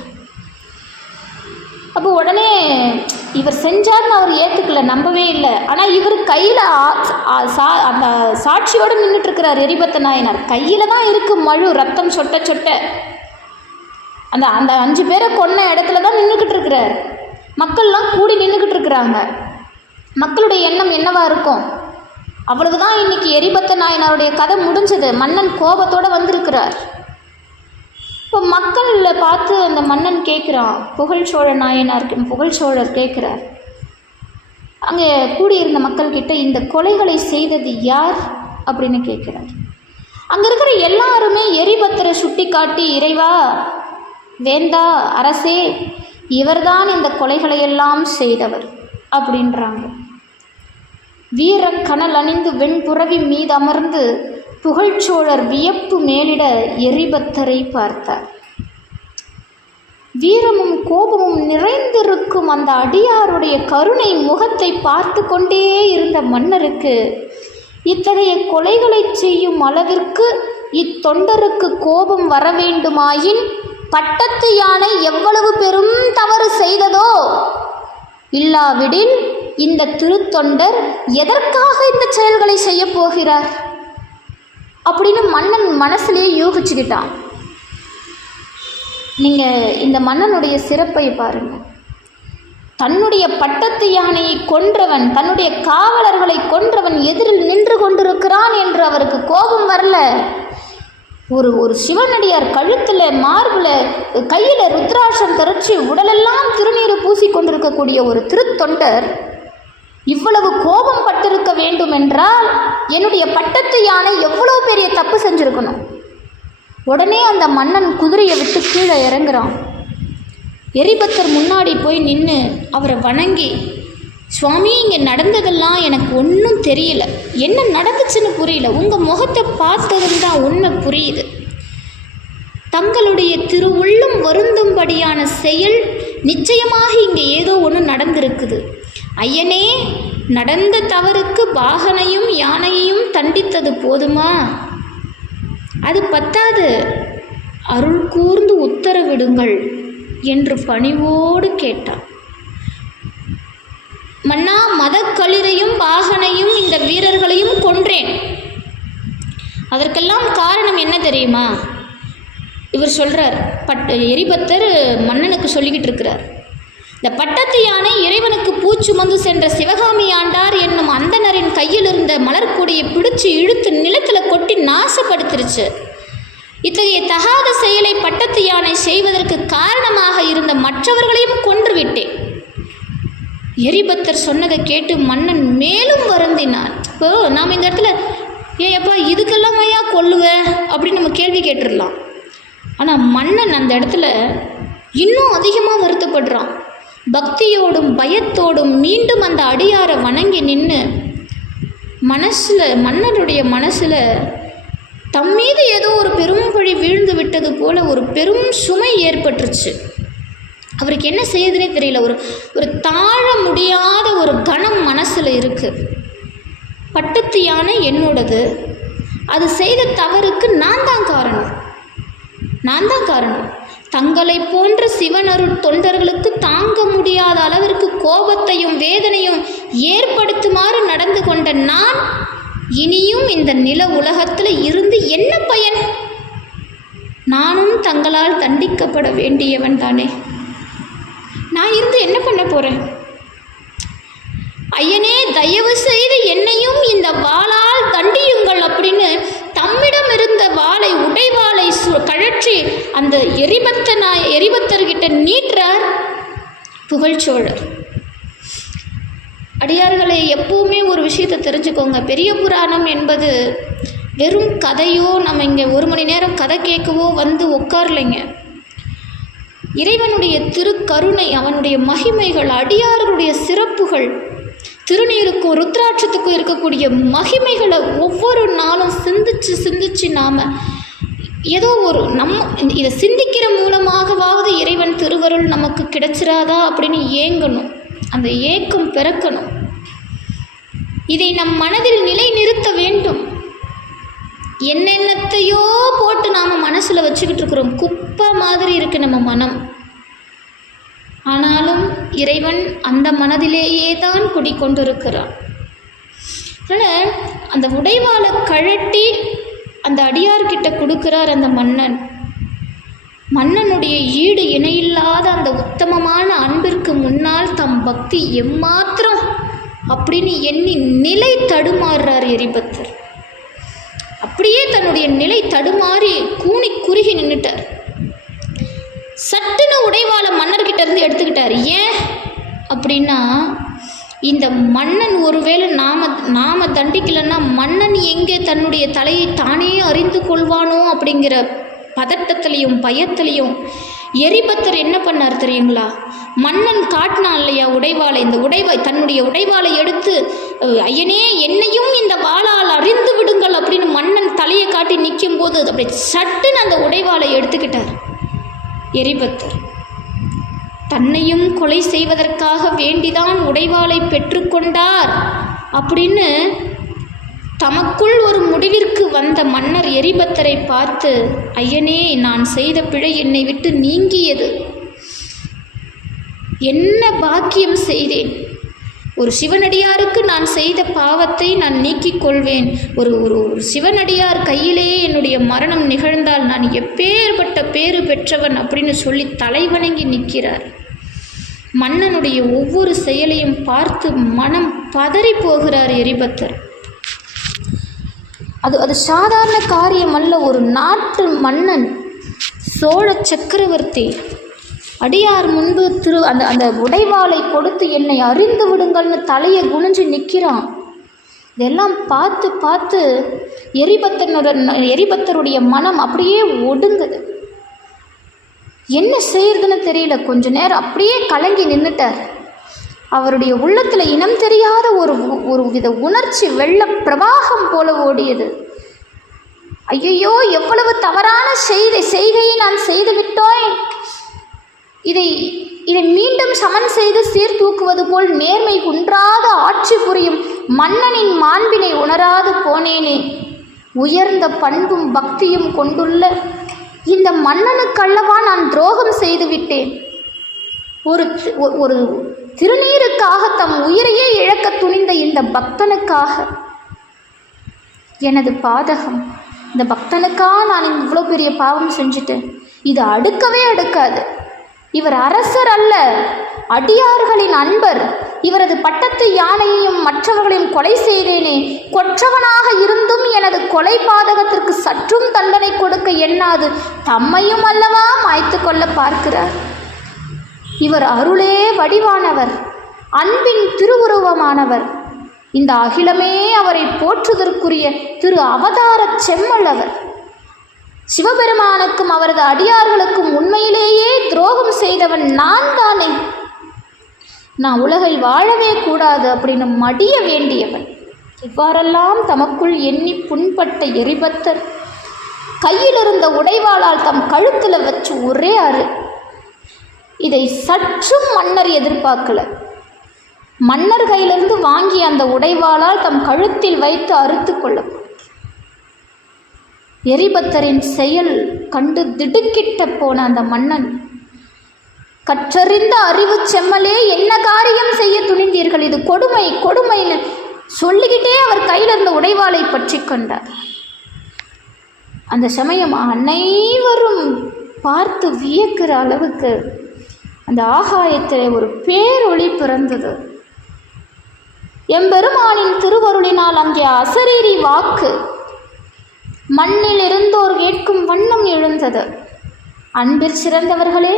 அப்போ உடனே இவர் செஞ்சார்னு அவர் ஏற்றுக்கல, நம்பவே இல்லை. ஆனால் இவர் கையில் அந்த சாட்சியோடு நின்றுட்டுருக்கிறார். எரிபத்த நாயனார் கையில் தான் இருக்குது மழு, ரத்தம் சொட்ட சொட்ட. அந்த அந்த 5 பேரை கொன்ன இடத்துல தான் நின்றுக்கிட்டு இருக்கிறார். மக்கள்லாம் கூடி நின்றுக்கிட்டு இருக்கிறாங்க. மக்களுடைய எண்ணம் என்னவா இருக்கும்? அவ்வளவுதான். இன்னைக்கு எரிபத்த நாயனாருடைய கதை முடிஞ்சது. மன்னன் கோபத்தோடு வந்திருக்கிறார். இப்போ மக்களில் பார்த்து அந்த மன்னன் கேட்குறான், புகழ்ச்சோழ நாயனாருக்கு புகழ்ச்சோழர் கேட்குறார், அங்கே கூடியிருந்த மக்கள்கிட்ட இந்த கொலைகளை செய்தது யார் அப்படின்னு கேட்குறார். அங்கே இருக்கிற எல்லாருமே எரிபத்தரை சுட்டி காட்டி, இறைவா, வேந்தா, அரசே, இவர்தான் இந்த கொலைகளையெல்லாம் செய்தவர் அப்படின்றாங்க. வீர கனல் அணிந்து வெண்புறவி மீது அமர்ந்து புகழ்ச்சோழர் வியப்பு மேலிட எரிபத்தரை பார்த்தார். வீரமும் கோபமும் நிறைந்திருக்கும் அந்த அடியாருடைய கருணை முகத்தை பார்த்து கொண்டே இருந்த மன்னருக்கு இத்தகைய கொலைகளை செய்யும் அளவிற்கு இத்தொண்டருக்கு கோபம் வர வேண்டுமாயின் பட்டத்து யானை எவ்வளவு பெரும் தவறு செய்ததோ, இல்லாவிடில் இந்த திருத்தொண்டர் எதற்காக இந்த செயல்களை செய்ய போகிறார் அப்படின்னு மன்னன் மனசுலேயே யூகிச்சுக்கிட்டான். நீங்கள் இந்த மன்னனுடைய சிறப்பை பாருங்கள். தன்னுடைய பட்டத்து யானையை கொன்றவன், தன்னுடைய காவலர்களை கொன்றவன் எதிரில் நின்று கொண்டிருக்கிறான் என்று அவருக்கு கோபம் வரல. ஒரு சிவனடியார் கழுத்தில், மார்பில், கையில் ருத்ராட்சம் தரிச்சு உடலெல்லாம் திருநீர் பூசி கொண்டிருக்கக்கூடிய ஒரு திருத்தொண்டர் இவ்வளவு கோபம் பட்டிருக்க வேண்டும் என்றால் என்னுடைய பட்டத்து யானை எவ்வளோ பெரிய தப்பு செஞ்சுருக்கணும். உடனே அந்த மன்னன் குதிரையை விட்டு கீழே இறங்குறான். எரிபத்தர் முன்னாடி போய் நின்று அவரை வணங்கி, சுவாமி, இங்கே நடந்ததெல்லாம் எனக்கு ஒன்றும் தெரியல, என்ன நடந்துச்சுன்னு புரியல, உங்கள் முகத்தை பார்த்ததுன்னு தான் உண்மை புரியுது. தங்களுடைய திருவுள்ளம் வருந்தும்படியான செயல் நிச்சயமாக இங்கே ஏதோ ஒன்று நடந்திருக்குது. ஐயனே, நடந்த தவறுக்கு பாகனையும் யானையையும் தண்டித்தது போதுமா? அது பத்தாது, அருள் கூர்ந்து உத்தரவிடுங்கள் என்று பணிவோடு கேட்டான். மன்னா, மதக்களிரையும் பாகனையும் இந்த வீரர்களையும் கொன்றேன். அதற்கெல்லாம் காரணம் என்ன தெரியுமா? இவர் சொல்கிறார், எரிபத்தர் மன்னனுக்கு சொல்லிக்கிட்டு இருக்கிறார், இந்த பட்டத்து யானை இறைவனுக்கு பூச்சுமந்து சென்ற சிவகாமி ஆண்டார் என்னும் அந்தனரின் கையில் இருந்த மலர்கொடியை பிடிச்சு இழுத்து நிலத்தில் கொட்டி நாசப்படுத்திருச்சு. இத்தகைய தகாத செயலை பட்டத்து யானை செய்வதற்கு காரணமாக இருந்த மற்றவர்களையும் கொன்றுவிட்டேன். எரிபத்தர் சொன்னதை கேட்டு மன்னன் மேலும் வருந்தினான். இப்போ நாம் இந்த இடத்துல ஏப்பா இதுக்கெல்லாம் ஐயா கொல்லுவேன் அப்படின்னு நம்ம கேள்வி கேட்டுடலாம். ஆனால் மன்னன் அந்த இடத்துல இன்னும் அதிகமாக வருத்தப்படுறான். பக்தியோடும் பயத்தோடும் மீண்டும் அந்த அடியாரை வணங்கி நின்று மன்னனுடைய மனசில் தம் மீது ஏதோ ஒரு பெரும் பழி வீழ்ந்து விட்டது போல ஒரு பெரும் சுமை ஏற்பட்டுருச்சு. அவருக்கு என்ன செய்யுதுன்னே தெரியல. ஒரு தாழ முடியாத ஒரு கணம் மனசில் இருக்குது. பட்டத்து யானை என்னோடது, அது செய்த தவறுக்கு நான் தான் காரணம். தங்களை போன்ற சிவனருட் தொண்டர்களுக்கு தாங்க முடியாத அளவிற்கு கோபத்தையும் வேதனையும் ஏற்படுத்துமாறு நடந்து கொண்ட நான் இனியும் இந்த நில உலகத்தில் இருந்து என்ன பயன்? நானும் தங்களால் தண்டிக்கப்பட வேண்டியவன் தானே. நான் இருந்து என்ன பண்ண போகிறேன்? ஐயனே, தயவு செய்து என்னையும் இந்த வாளால் தண்டியுங்கள் அப்படின்னு தம்மிடம் இருந்த வாளை, உடைவாளை கழற்றி அந்த எரிபத்தர்கிட்ட நீட்டுறார் புகழ்ச்சோழர். அடியார்களே, எப்பவுமே ஒரு விஷயத்தை தெரிஞ்சுக்கோங்க. பெரிய புராணம் என்பது வெறும் கதையோ, நம்ம இங்கே 1 மணி நேரம் கதை கேட்கவோ வந்து உட்காரலைங்க. இறைவனுடைய திருக்கருணை, அவனுடைய மகிமைகள், அடியார்களுடைய சிறப்புகள், திருநீருக்கும் ருத்ராட்சத்துக்கும் இருக்கக்கூடிய மகிமைகளை ஒவ்வொரு நாளும் சிந்திச்சு நாம் ஏதோ இதை சிந்திக்கிற மூலமாகவாவது இறைவன் திருவருள் நமக்கு கிடைச்சிராதா அப்படின்னு ஏங்கணும். அந்த ஏக்கம் பிறக்கணும். இதை நம் மனதில் நிலை நிறுத்த வேண்டும். என்னென்னத்தையோ போட்டு நாம் மனசில் வச்சுக்கிட்டு இருக்கிறோம். குப்பை மாதிரி இருக்குது நம்ம மனம். ஆனாலும் இறைவன் அந்த மனதிலேயே தான் குடிக்கொண்டிருக்கிறான். அதனால் அந்த உடைவாளை கழட்டி அந்த அடியார்கிட்ட கொடுக்கிறார் அந்த மன்னன். மன்னனுடைய ஈடு இணையில்லாத அந்த உத்தமமான அன்பிற்கு முன்னால் தம் பக்தி எம்மாத்திரம் அப்படின்னு எண்ணி நிலை தடுமாறுறார் எரிபத்தர். அப்படியே தன்னுடைய நிலை தடுமாறி கூனி குறுகி நின்றுட்டார். சட்டுன்னு உடைவாளை மன்னர்கிட்ட இருந்து எடுத்துக்கிட்டார். ஏன் அப்படின்னா, இந்த மன்னன் ஒருவேளை நாம தண்டிக்கலைன்னா மன்னன் எங்கே தன்னுடைய தலையை தானே அறிந்து கொள்வானோ அப்படிங்கிற பதட்டத்திலையும் பயத்திலையும் எரிபத்தர் என்ன பண்ணார் தெரியுங்களா? மன்னன் காட்டினான் இல்லையா உடைவாளை, இந்த தன்னுடைய உடைவாளை எடுத்து, ஐயனே என்னையும் இந்த வாளால் அறிந்து விடுங்கள் அப்படின்னு மன்னன் தலையை காட்டி நிற்கும் போது அப்படி சட்டுன்னு அந்த உடைவாளை எடுத்துக்கிட்டார் எரிபத்தர். தன்னையும் கொலை செய்வதற்காக வேண்டிதான் உடைவாளை பெற்றுக்கொண்டார் அப்படின்னு தமக்குள் ஒரு முடிவிற்கு வந்த மன்னர் எரிபத்தரை பார்த்து, ஐயனே, நான் செய்த பிழை என்னை விட்டு நீங்கியது. என்ன பாக்கியம் செய்தேன்! ஒரு சிவனடியாருக்கு நான் செய்த பாவத்தை நான் நீக்கிக் கொள்வேன். ஒரு சிவனடியார் கையிலேயே என்னுடைய மரணம் நிகழ்ந்தால் நான் எப்பேற்பட்ட பேறு பெற்றவன் அப்படின்னு சொல்லி தலைவணங்கி நிற்கிறார். மன்னனுடைய ஒவ்வொரு செயலையும் பார்த்து மனம் பதறி போகிறார் எரிபத்தர். அது சாதாரண காரியம் அல்ல. ஒரு நாட்டு மன்னன், சோழ சக்கரவர்த்தி, அடியார் முன்பு அந்த உடைவாளை கொடுத்து என்னை அறிந்து விடுங்கள்னு தலையை குனிஞ்சு நிற்கிறான். இதெல்லாம் பார்த்து எரிபத்தருடைய மனம் அப்படியே ஒடுங்குது. என்ன செய்யறதுன்னு தெரியல. கொஞ்ச நேரம் அப்படியே கலங்கி நின்றுட்டார். அவருடைய உள்ளத்தில் இனம் தெரியாத ஒரு வித உணர்ச்சி வெள்ள பிரவாகம் போல ஓடியது. ஐயோ, எவ்வளவு தவறான செய்கையை நான் செய்து விட்டோய். இதை மீண்டும் சமன் செய்து சீர்தூக்குவது போல் நேர்மை குன்றாத ஆட்சி புரியும் மன்னனின் மாண்பினை உணராது போனேனே. உயர்ந்த பண்பும் பக்தியும் கொண்டுள்ள இந்த மன்னனுக்கல்லவா நான் துரோகம் செய்து விட்டேன். ஒரு திருநீருக்காக தம் உயிரையே இழக்க துணிந்த இந்த பக்தனுக்காக எனது பாதகம். இந்த பக்தனுக்காக நான் இவ்வளோ பெரிய பாவம் செஞ்சுட்டேன். இது அடுக்கவே அடுக்காது. இவர் அரசர் அல்ல, அடியார்களின் அன்பர். இவரது பட்டத்து யானையையும் மற்றவர்களையும் கொலை செய்தேனே. கொற்றவனாக இருந்தும் எனது கொலை பாதகத்திற்கு சற்றும் தண்டனை கொடுக்க எண்ணாது தம்மையும் அல்லவா மாய்த்து கொள்ள பார்க்கிறார். இவர் அருளே வடிவானவர், அன்பின் திருவுருவமானவர். இந்த அகிலமே அவரை போற்றுதற்குரிய திரு அவதார செம்மல் அவர். சிவபெருமானுக்கும் அவரது அடியார்களுக்கும் உண்மையிலேயே துரோகம் செய்தவன் நான் தானே. நான் உலகில் வாழவே கூடாது அப்படின்னு மடிய வேண்டியவன். இவ்வாறெல்லாம் தமக்குள் எண்ணி புண்பட்ட எரிபத்தர் கையில் இருந்த உடைவாளால் தம் கழுத்தில் வச்சு ஒரே அறு. இதை சற்றும் மன்னர் எதிர்பார்க்கல. மன்னர் கையிலிருந்து வாங்கிய அந்த உடைவாளால் தம் கழுத்தில் வைத்து அறுத்து கொள்ளப்படும். எரிபத்தரின் செயல் கண்டு திடுக்கிட்ட போன அந்த மன்னன், கற்றறிந்த அறிவு செம்மலே, என்ன காரியம் செய்ய துணிந்தீர்கள்? இது கொடுமை, கொடுமைன்னு சொல்லிக்கிட்டே அவர் கையில் இருந்த உடைவாளை பற்றி கொண்டார். அந்த சமயம் அனைவரும் பார்த்து வியக்கிற அளவுக்கு அந்த ஆகாயத்தில் ஒரு பேரொளி பிறந்தது. எம்பெருமானின் திருவருளினால் அங்கே அசரீரி வாக்கு மண்ணில் இருந்தோர் கேட்கும் வண்ணம் எழுந்தது. அன்பிற் சிறந்தவர்களே,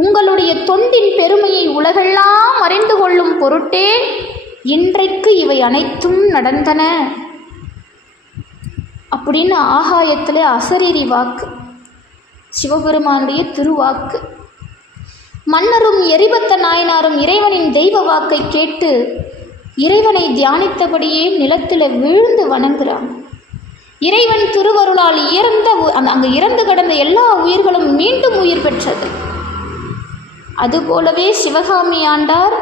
உங்களுடைய தொண்டின் பெருமையை உலகெல்லாம் அறிந்து கொள்ளும் பொருட்டே இன்றைக்கு இவை அனைத்தும் நடந்தன அப்படின்னு ஆகாயத்தில் அசரீரி வாக்கு, சிவபெருமானுடைய திருவாக்கு. மன்னரும் எரிபத்த நாயனாரும் இறைவனின் தெய்வ வாக்கை கேட்டு இறைவனை தியானித்தபடியே நிலத்தில் வீழ்ந்து வணங்குகிறான். இறைவன் திருவருளால் அங்கு இறந்து கிடந்த எல்லா உயிர்களும் மீண்டும் உயிர் பெற்றது. அதுபோலவே சிவகாமி ஆண்டார்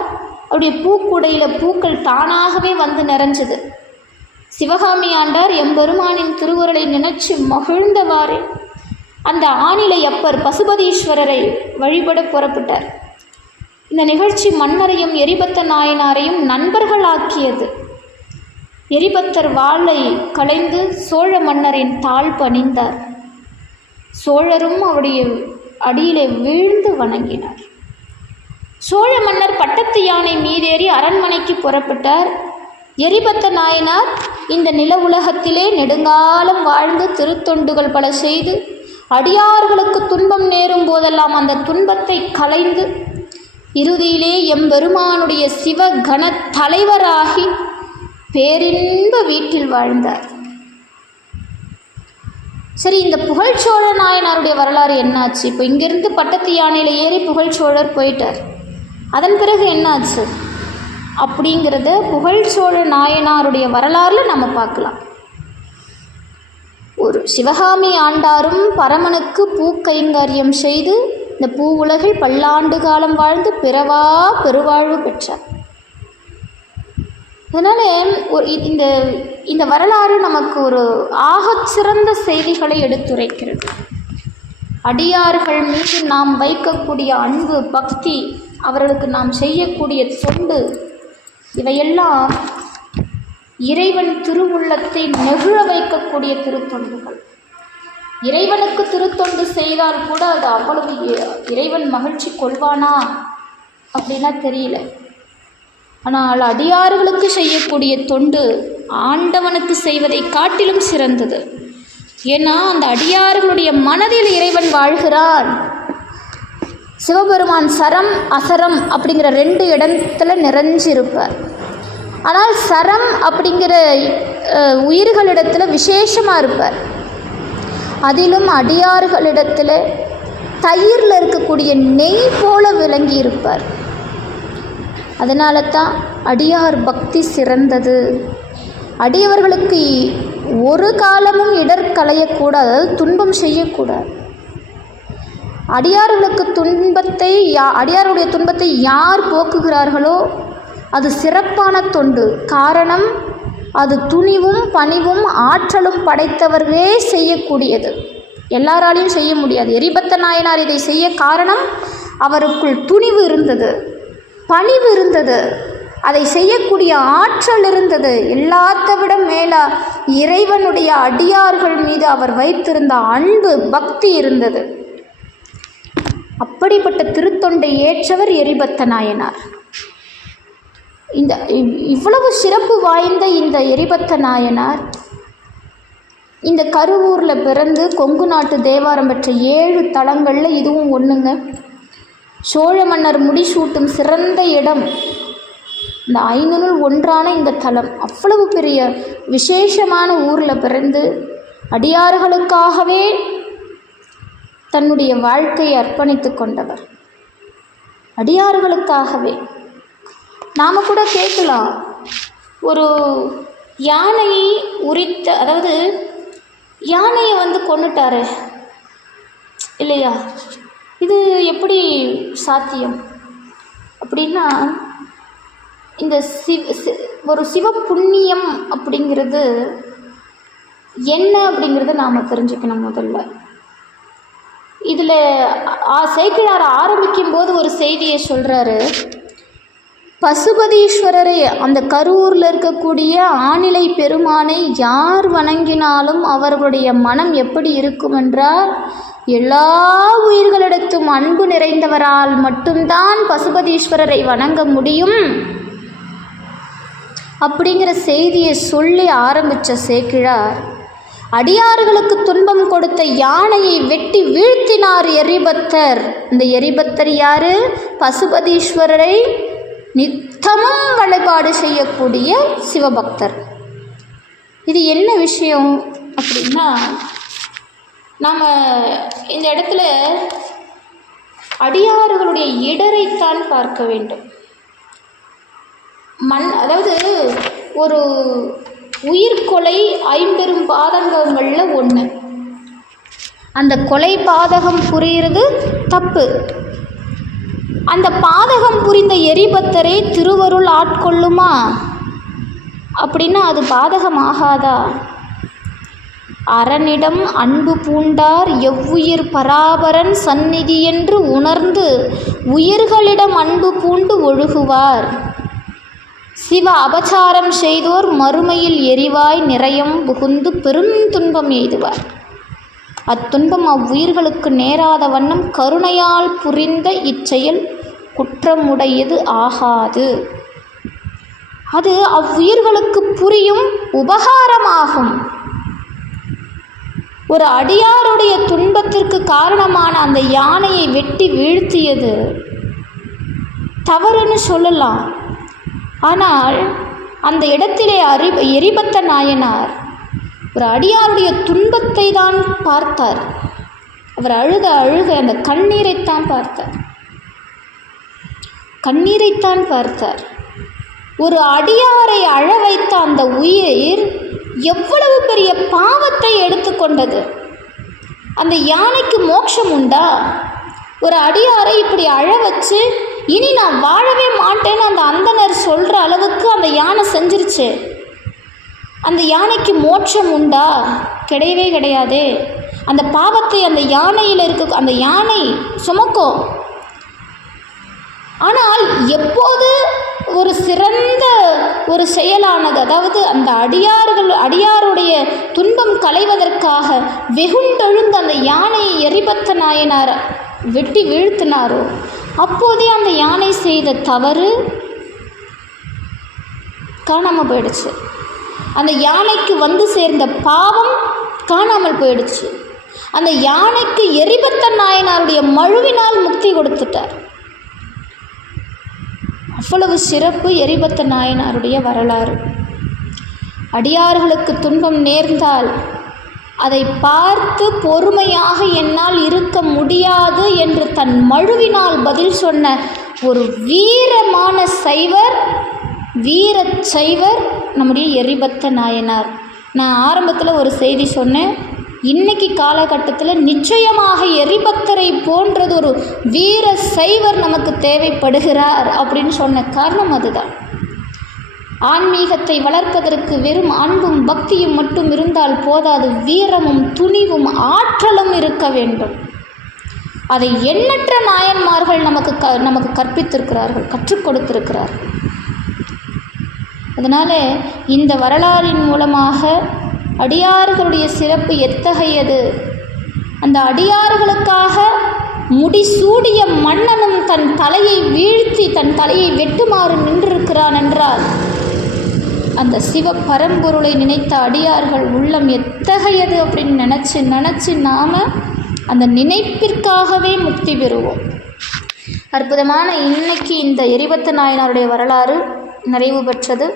அவருடைய பூக்குடையில் பூக்கள் தானாகவே வந்து நிறைஞ்சது. சிவகாமி ஆண்டார் எம்பெருமானின் திருவருளை நினைச்சு மகிழ்ந்தவாறே அந்த ஆணிலை அப்பர் பசுபதீஸ்வரரை வழிபட புறப்பட்டார். இந்த நிகழ்ச்சி மன்னரையும் எரிபத்த நாயனாரையும் நண்பர்களாக்கியது. எரிபத்தர் வாளை களைந்து சோழ மன்னரின் தாழ் பணிந்தார். சோழரும் அவருடைய அடியிலே வீழ்ந்து வணங்கினார். சோழ மன்னர் பட்டத்து யானை மீதேறி அரண்மனைக்கு புறப்பட்டார். எரிபத்த நாயனார் இந்த நில உலகத்திலே நெடுங்காலம் வாழ்ந்து திருத்தொண்டுகள் பல செய்து அடியார்களுக்கு துன்பம் நேரும் போதெல்லாம் அந்த துன்பத்தை களைந்து இறுதியிலே எம்பெருமானுடைய சிவகண தலைவராகி பேரின்ப வீட்டில் வாழ்ந்தார். சரி, இந்த புகழ்ச்சோழ நாயனாருடைய வரலாறு என்னாச்சு? இப்போ இங்கிருந்து பட்டத்து யானையில் ஏறி புகழ்ச்சோழர் போயிட்டார். அதன் பிறகு என்னாச்சு அப்படிங்கிறத புகழ்ச்சோழ நாயனாருடைய வரலாறுல நம்ம பார்க்கலாம். ஒரு சிவகாமி ஆண்டாரும் பரமனுக்கு பூக்கைங்கரியம் செய்து இந்த பூ உலகில் பல்லாண்டு காலம் வாழ்ந்து பிறவா பெருவாழ்வு பெற்றார். அதனால் இந்த வரலாறு நமக்கு ஒரு ஆகச்சிறந்த செய்திகளை எடுத்துரைக்கிறது. அடியார்கள் மீது நாம் வைக்கக்கூடிய அன்பு, பக்தி, அவர்களுக்கு நாம் செய்யக்கூடிய தொண்டு, இவையெல்லாம் இறைவன் திருவுள்ளத்தை நெகிழ வைக்கக்கூடிய திருத்தொண்டுகள். இறைவனுக்கு திருத்தொண்டு செய்தால் கூட அது அவ்வளவு இறைவன் மகிழ்ச்சி கொள்வானா அப்படின்னா தெரியல. ஆனால் அடியார்களுக்கு செய்யக்கூடிய தொண்டு ஆண்டவனுக்கு செய்வதை காட்டிலும் சிறந்தது. ஏன்னா அந்த அடியார்களுடைய மனதில் இறைவன் வாழ்கிறான். சிவபெருமான் சரம் அசரம் அப்படிங்கிற 2 இடத்துல நிறைஞ்சிருப்பார். ஆனால் சரம் அப்படிங்கிற உயிர்களிடத்தில் விசேஷமாக இருப்பார். அதிலும் அடியார்களிடத்தில் தயிரில் இருக்கக்கூடிய நெய் போல விளங்கி இருப்பார். அதனால தான் அடியார் பக்தி சிறந்தது. அடியவர்களுக்கு ஒரு காலமும் இடர் களையக்கூடாது, துன்பம் செய்யக்கூடாது. அடியார்களுடைய துன்பத்தை யார் போக்குகிறார்களோ அது சிறப்பான தொண்டு. காரணம், அது துணிவும் பணிவும் ஆற்றலும் படைத்தவர்களே செய்யக்கூடியது, எல்லாராலையும் செய்ய முடியாது. எரிபத்த நாயனார் இதை செய்ய காரணம், அவருக்குள் துணிவு இருந்தது, பணிவு இருந்தது, அதை செய்யக்கூடிய ஆற்றல் இருந்தது. எல்லாத்த விட மேலா இறைவனுடைய அடியார்கள் மீது அவர் வைத்திருந்த அன்பு, பக்தி இருந்தது. அப்படிப்பட்ட திருத்தொண்டை ஏற்றவர் எரிபத்த நாயனார். இவ்வளவு சிறப்பு வாய்ந்த இந்த எரிபத்த நாயனார் இந்த கருவூரில் பிறந்து கொங்கு நாட்டு தேவாரம் பெற்ற 7 தலங்களில் இதுவும் ஒன்றுங்க. சோழ மன்னர் முடிசூட்டும் சிறந்த இடம் இந்த 5 ஒன்றான இந்த தலம். அவ்வளவு பெரிய விசேஷமான ஊரில் பிறந்து அடியார்களுக்காகவே தன்னுடைய வாழ்க்கையை அர்ப்பணித்து கொண்டவர். அடியார்களுக்காகவே. நாம் கூட கேட்கலாம், ஒரு யானையை அதாவது யானையை கொன்னுட்டாரு இல்லையா, இது எப்படி சாத்தியம் அப்படின்னா, இந்த ஒரு சிவ புண்ணியம் அப்படிங்கிறது என்ன அப்படிங்கிறத நாம் தெரிஞ்சுக்கணும். முதல்ல இதில் சேக்கிழார் ஆரம்பிக்கும் போது ஒரு செய்தியை சொல்கிறாரு. பசுபதீஸ்வரரை, அந்த கரூரில் இருக்கக்கூடிய ஆணிலை பெருமானை யார் வணங்கினாலும் அவர்களுடைய மனம் எப்படி இருக்கும் என்றால், எல்லா உயிர்களிடத்தும் அன்பு நிறைந்தவரால் மட்டும்தான் பசுபதீஸ்வரரை வணங்க முடியும் அப்படிங்கிற செய்தியை சொல்லி ஆரம்பித்த சேக்கிழார், அடியார்களுக்கு துன்பம் கொடுத்த யானையை வெட்டி வீழ்த்தினார் எரிபத்தர். இந்த எரிபத்தர் யாரு? பசுபதீஸ்வரரை நித்தமும் வழிபாடு செய்யக்கூடிய சிவபக்தர். இது என்ன விஷயம் அப்படின்னா, நாம் இந்த இடத்துல அடியார்களுடைய இடரைத்தான் பார்க்க வேண்டும். அதாவது ஒரு உயிர்கொலை 50 பாதகங்களில் ஒன்று. அந்த கொலை பாதகம் புரிகிறது தப்பு. அந்த பாதகம் புரிந்த எரிபத்தரை திருவருள் ஆட்கொள்ளுமா அப்படின்னா அது பாதகமாகாதா? அரனிடம் அன்பு பூண்டார் எவ்வுயிர் பராபரன் சந்நிதி என்று உணர்ந்து உயிர்களிடம் அன்பு பூண்டு ஒழுகுவார். சிவ அபச்சாரம் செய்தோர் மறுமையில் எரிவாய் நிறையம் புகுந்து பெருந்துன்பம் எய்துவார். அத்துன்பம் அவ்வுயிர்களுக்கு நேராத வண்ணம் கருணையால் புரிந்த இச்செயல் குற்றமுடையது ஆகாது. அது அவ்வுயிர்களுக்கு புரியும் உபகாரமாகும். ஒரு அடியாருடைய துன்பத்திற்கு காரணமான அந்த யானையை வெட்டி வீழ்த்தியது தவறுன்னு சொல்லலாம். ஆனால் அந்த இடத்திலே எரிபத்த நாயனார் ஒரு அடியாருடைய துன்பத்தை தான் பார்த்தார். அவர் அழுக அந்த கண்ணீரைத்தான் பார்த்தார். ஒரு அடியாரை அழ வைத்த அந்த உயிர் எவ்வளவு பெரிய பாவத்தை எடுத்துக்கொண்டது. அந்த யானைக்கு மோட்சம் உண்டா? ஒரு அடியாரை இப்படி அழ வச்சு இனி நான் வாழவே மாட்டேன்னு அந்த அந்தனர் சொல்கிற அளவுக்கு அந்த யானை செஞ்சிருச்சு. அந்த யானைக்கு மோட்சம் உண்டா? கிடையவே கிடையாதே. அந்த பாவத்தை அந்த யானையில் அந்த யானை சுமக்கும். ஆனால் எப்போது ஒரு சிறந்த ஒரு செயலானது, அதாவது அந்த அடியாருடைய துன்பம் களைவதற்காக வெகுண்டெழுந்த அந்த யானையை எரிபத்த நாயனார் வெட்டி வீழ்த்தினாரோ அப்போதே அந்த யானை செய்த தவறு காணாமல் போயிடுச்சு. அந்த யானைக்கு வந்து சேர்ந்த பாவம் காணாமல் போயிடுச்சு. அந்த யானைக்கு எரிபத்த நாயனாருடைய மழுவினால் முக்தி கொடுத்துட்டார். அவ்வளவு சிறப்பு எரிபத்த நாயனாருடைய வரலாறு. அடியார்களுக்கு துன்பம் நேர்ந்தால் அதை பார்த்து பொறுமையாக என்னால் இருக்க முடியாது என்று தன் மழுவினால் பதில் சொன்ன ஒரு வீரமான வீரச் சைவர் நம்முடைய எரிபத்த நாயனார். நான் ஆரம்பத்தில் ஒரு செய்தி சொன்னேன். இன்னைக்கு காலகட்டத்தில் நிச்சயமாக எரிபத்தரை போன்றது ஒரு வீர சைவர் நமக்கு தேவைப்படுகிறார் அப்படின்னு சொன்ன காரணம் அதுதான். ஆன்மீகத்தை வளர்ப்பதற்கு வெறும் அன்பும் பக்தியும் மட்டும் இருந்தால் போதாது, வீரமும் துணிவும் ஆற்றலும் இருக்க வேண்டும். அதை எண்ணற்ற நாயன்மார்கள் நமக்கு கற்பித்திருக்கிறார்கள், கற்றுக் கொடுத்திருக்கிறார்கள். அதனால் இந்த வரலாறின் மூலமாக அடியார்களுடைய சிறப்பு எத்தகையது, அந்த அடியார்களுக்காக முடிசூடிய மன்னனும் தன் தலையை வீழ்த்தி தன் தலையை வெட்டுமாறு நின்றிருக்கிறான் என்றால் அந்த சிவ பரம்பொருளை நினைத்த அடியார்கள் உள்ளம் எத்தகையது அப்படின்னு நினச்சி நாம் அந்த நினைப்பிற்காகவே முக்தி பெறுவோம். அற்புதமான இன்னைக்கு இந்த எரிபத்த நாயனாருடைய வரலாறு நிறைவு பெற்றது.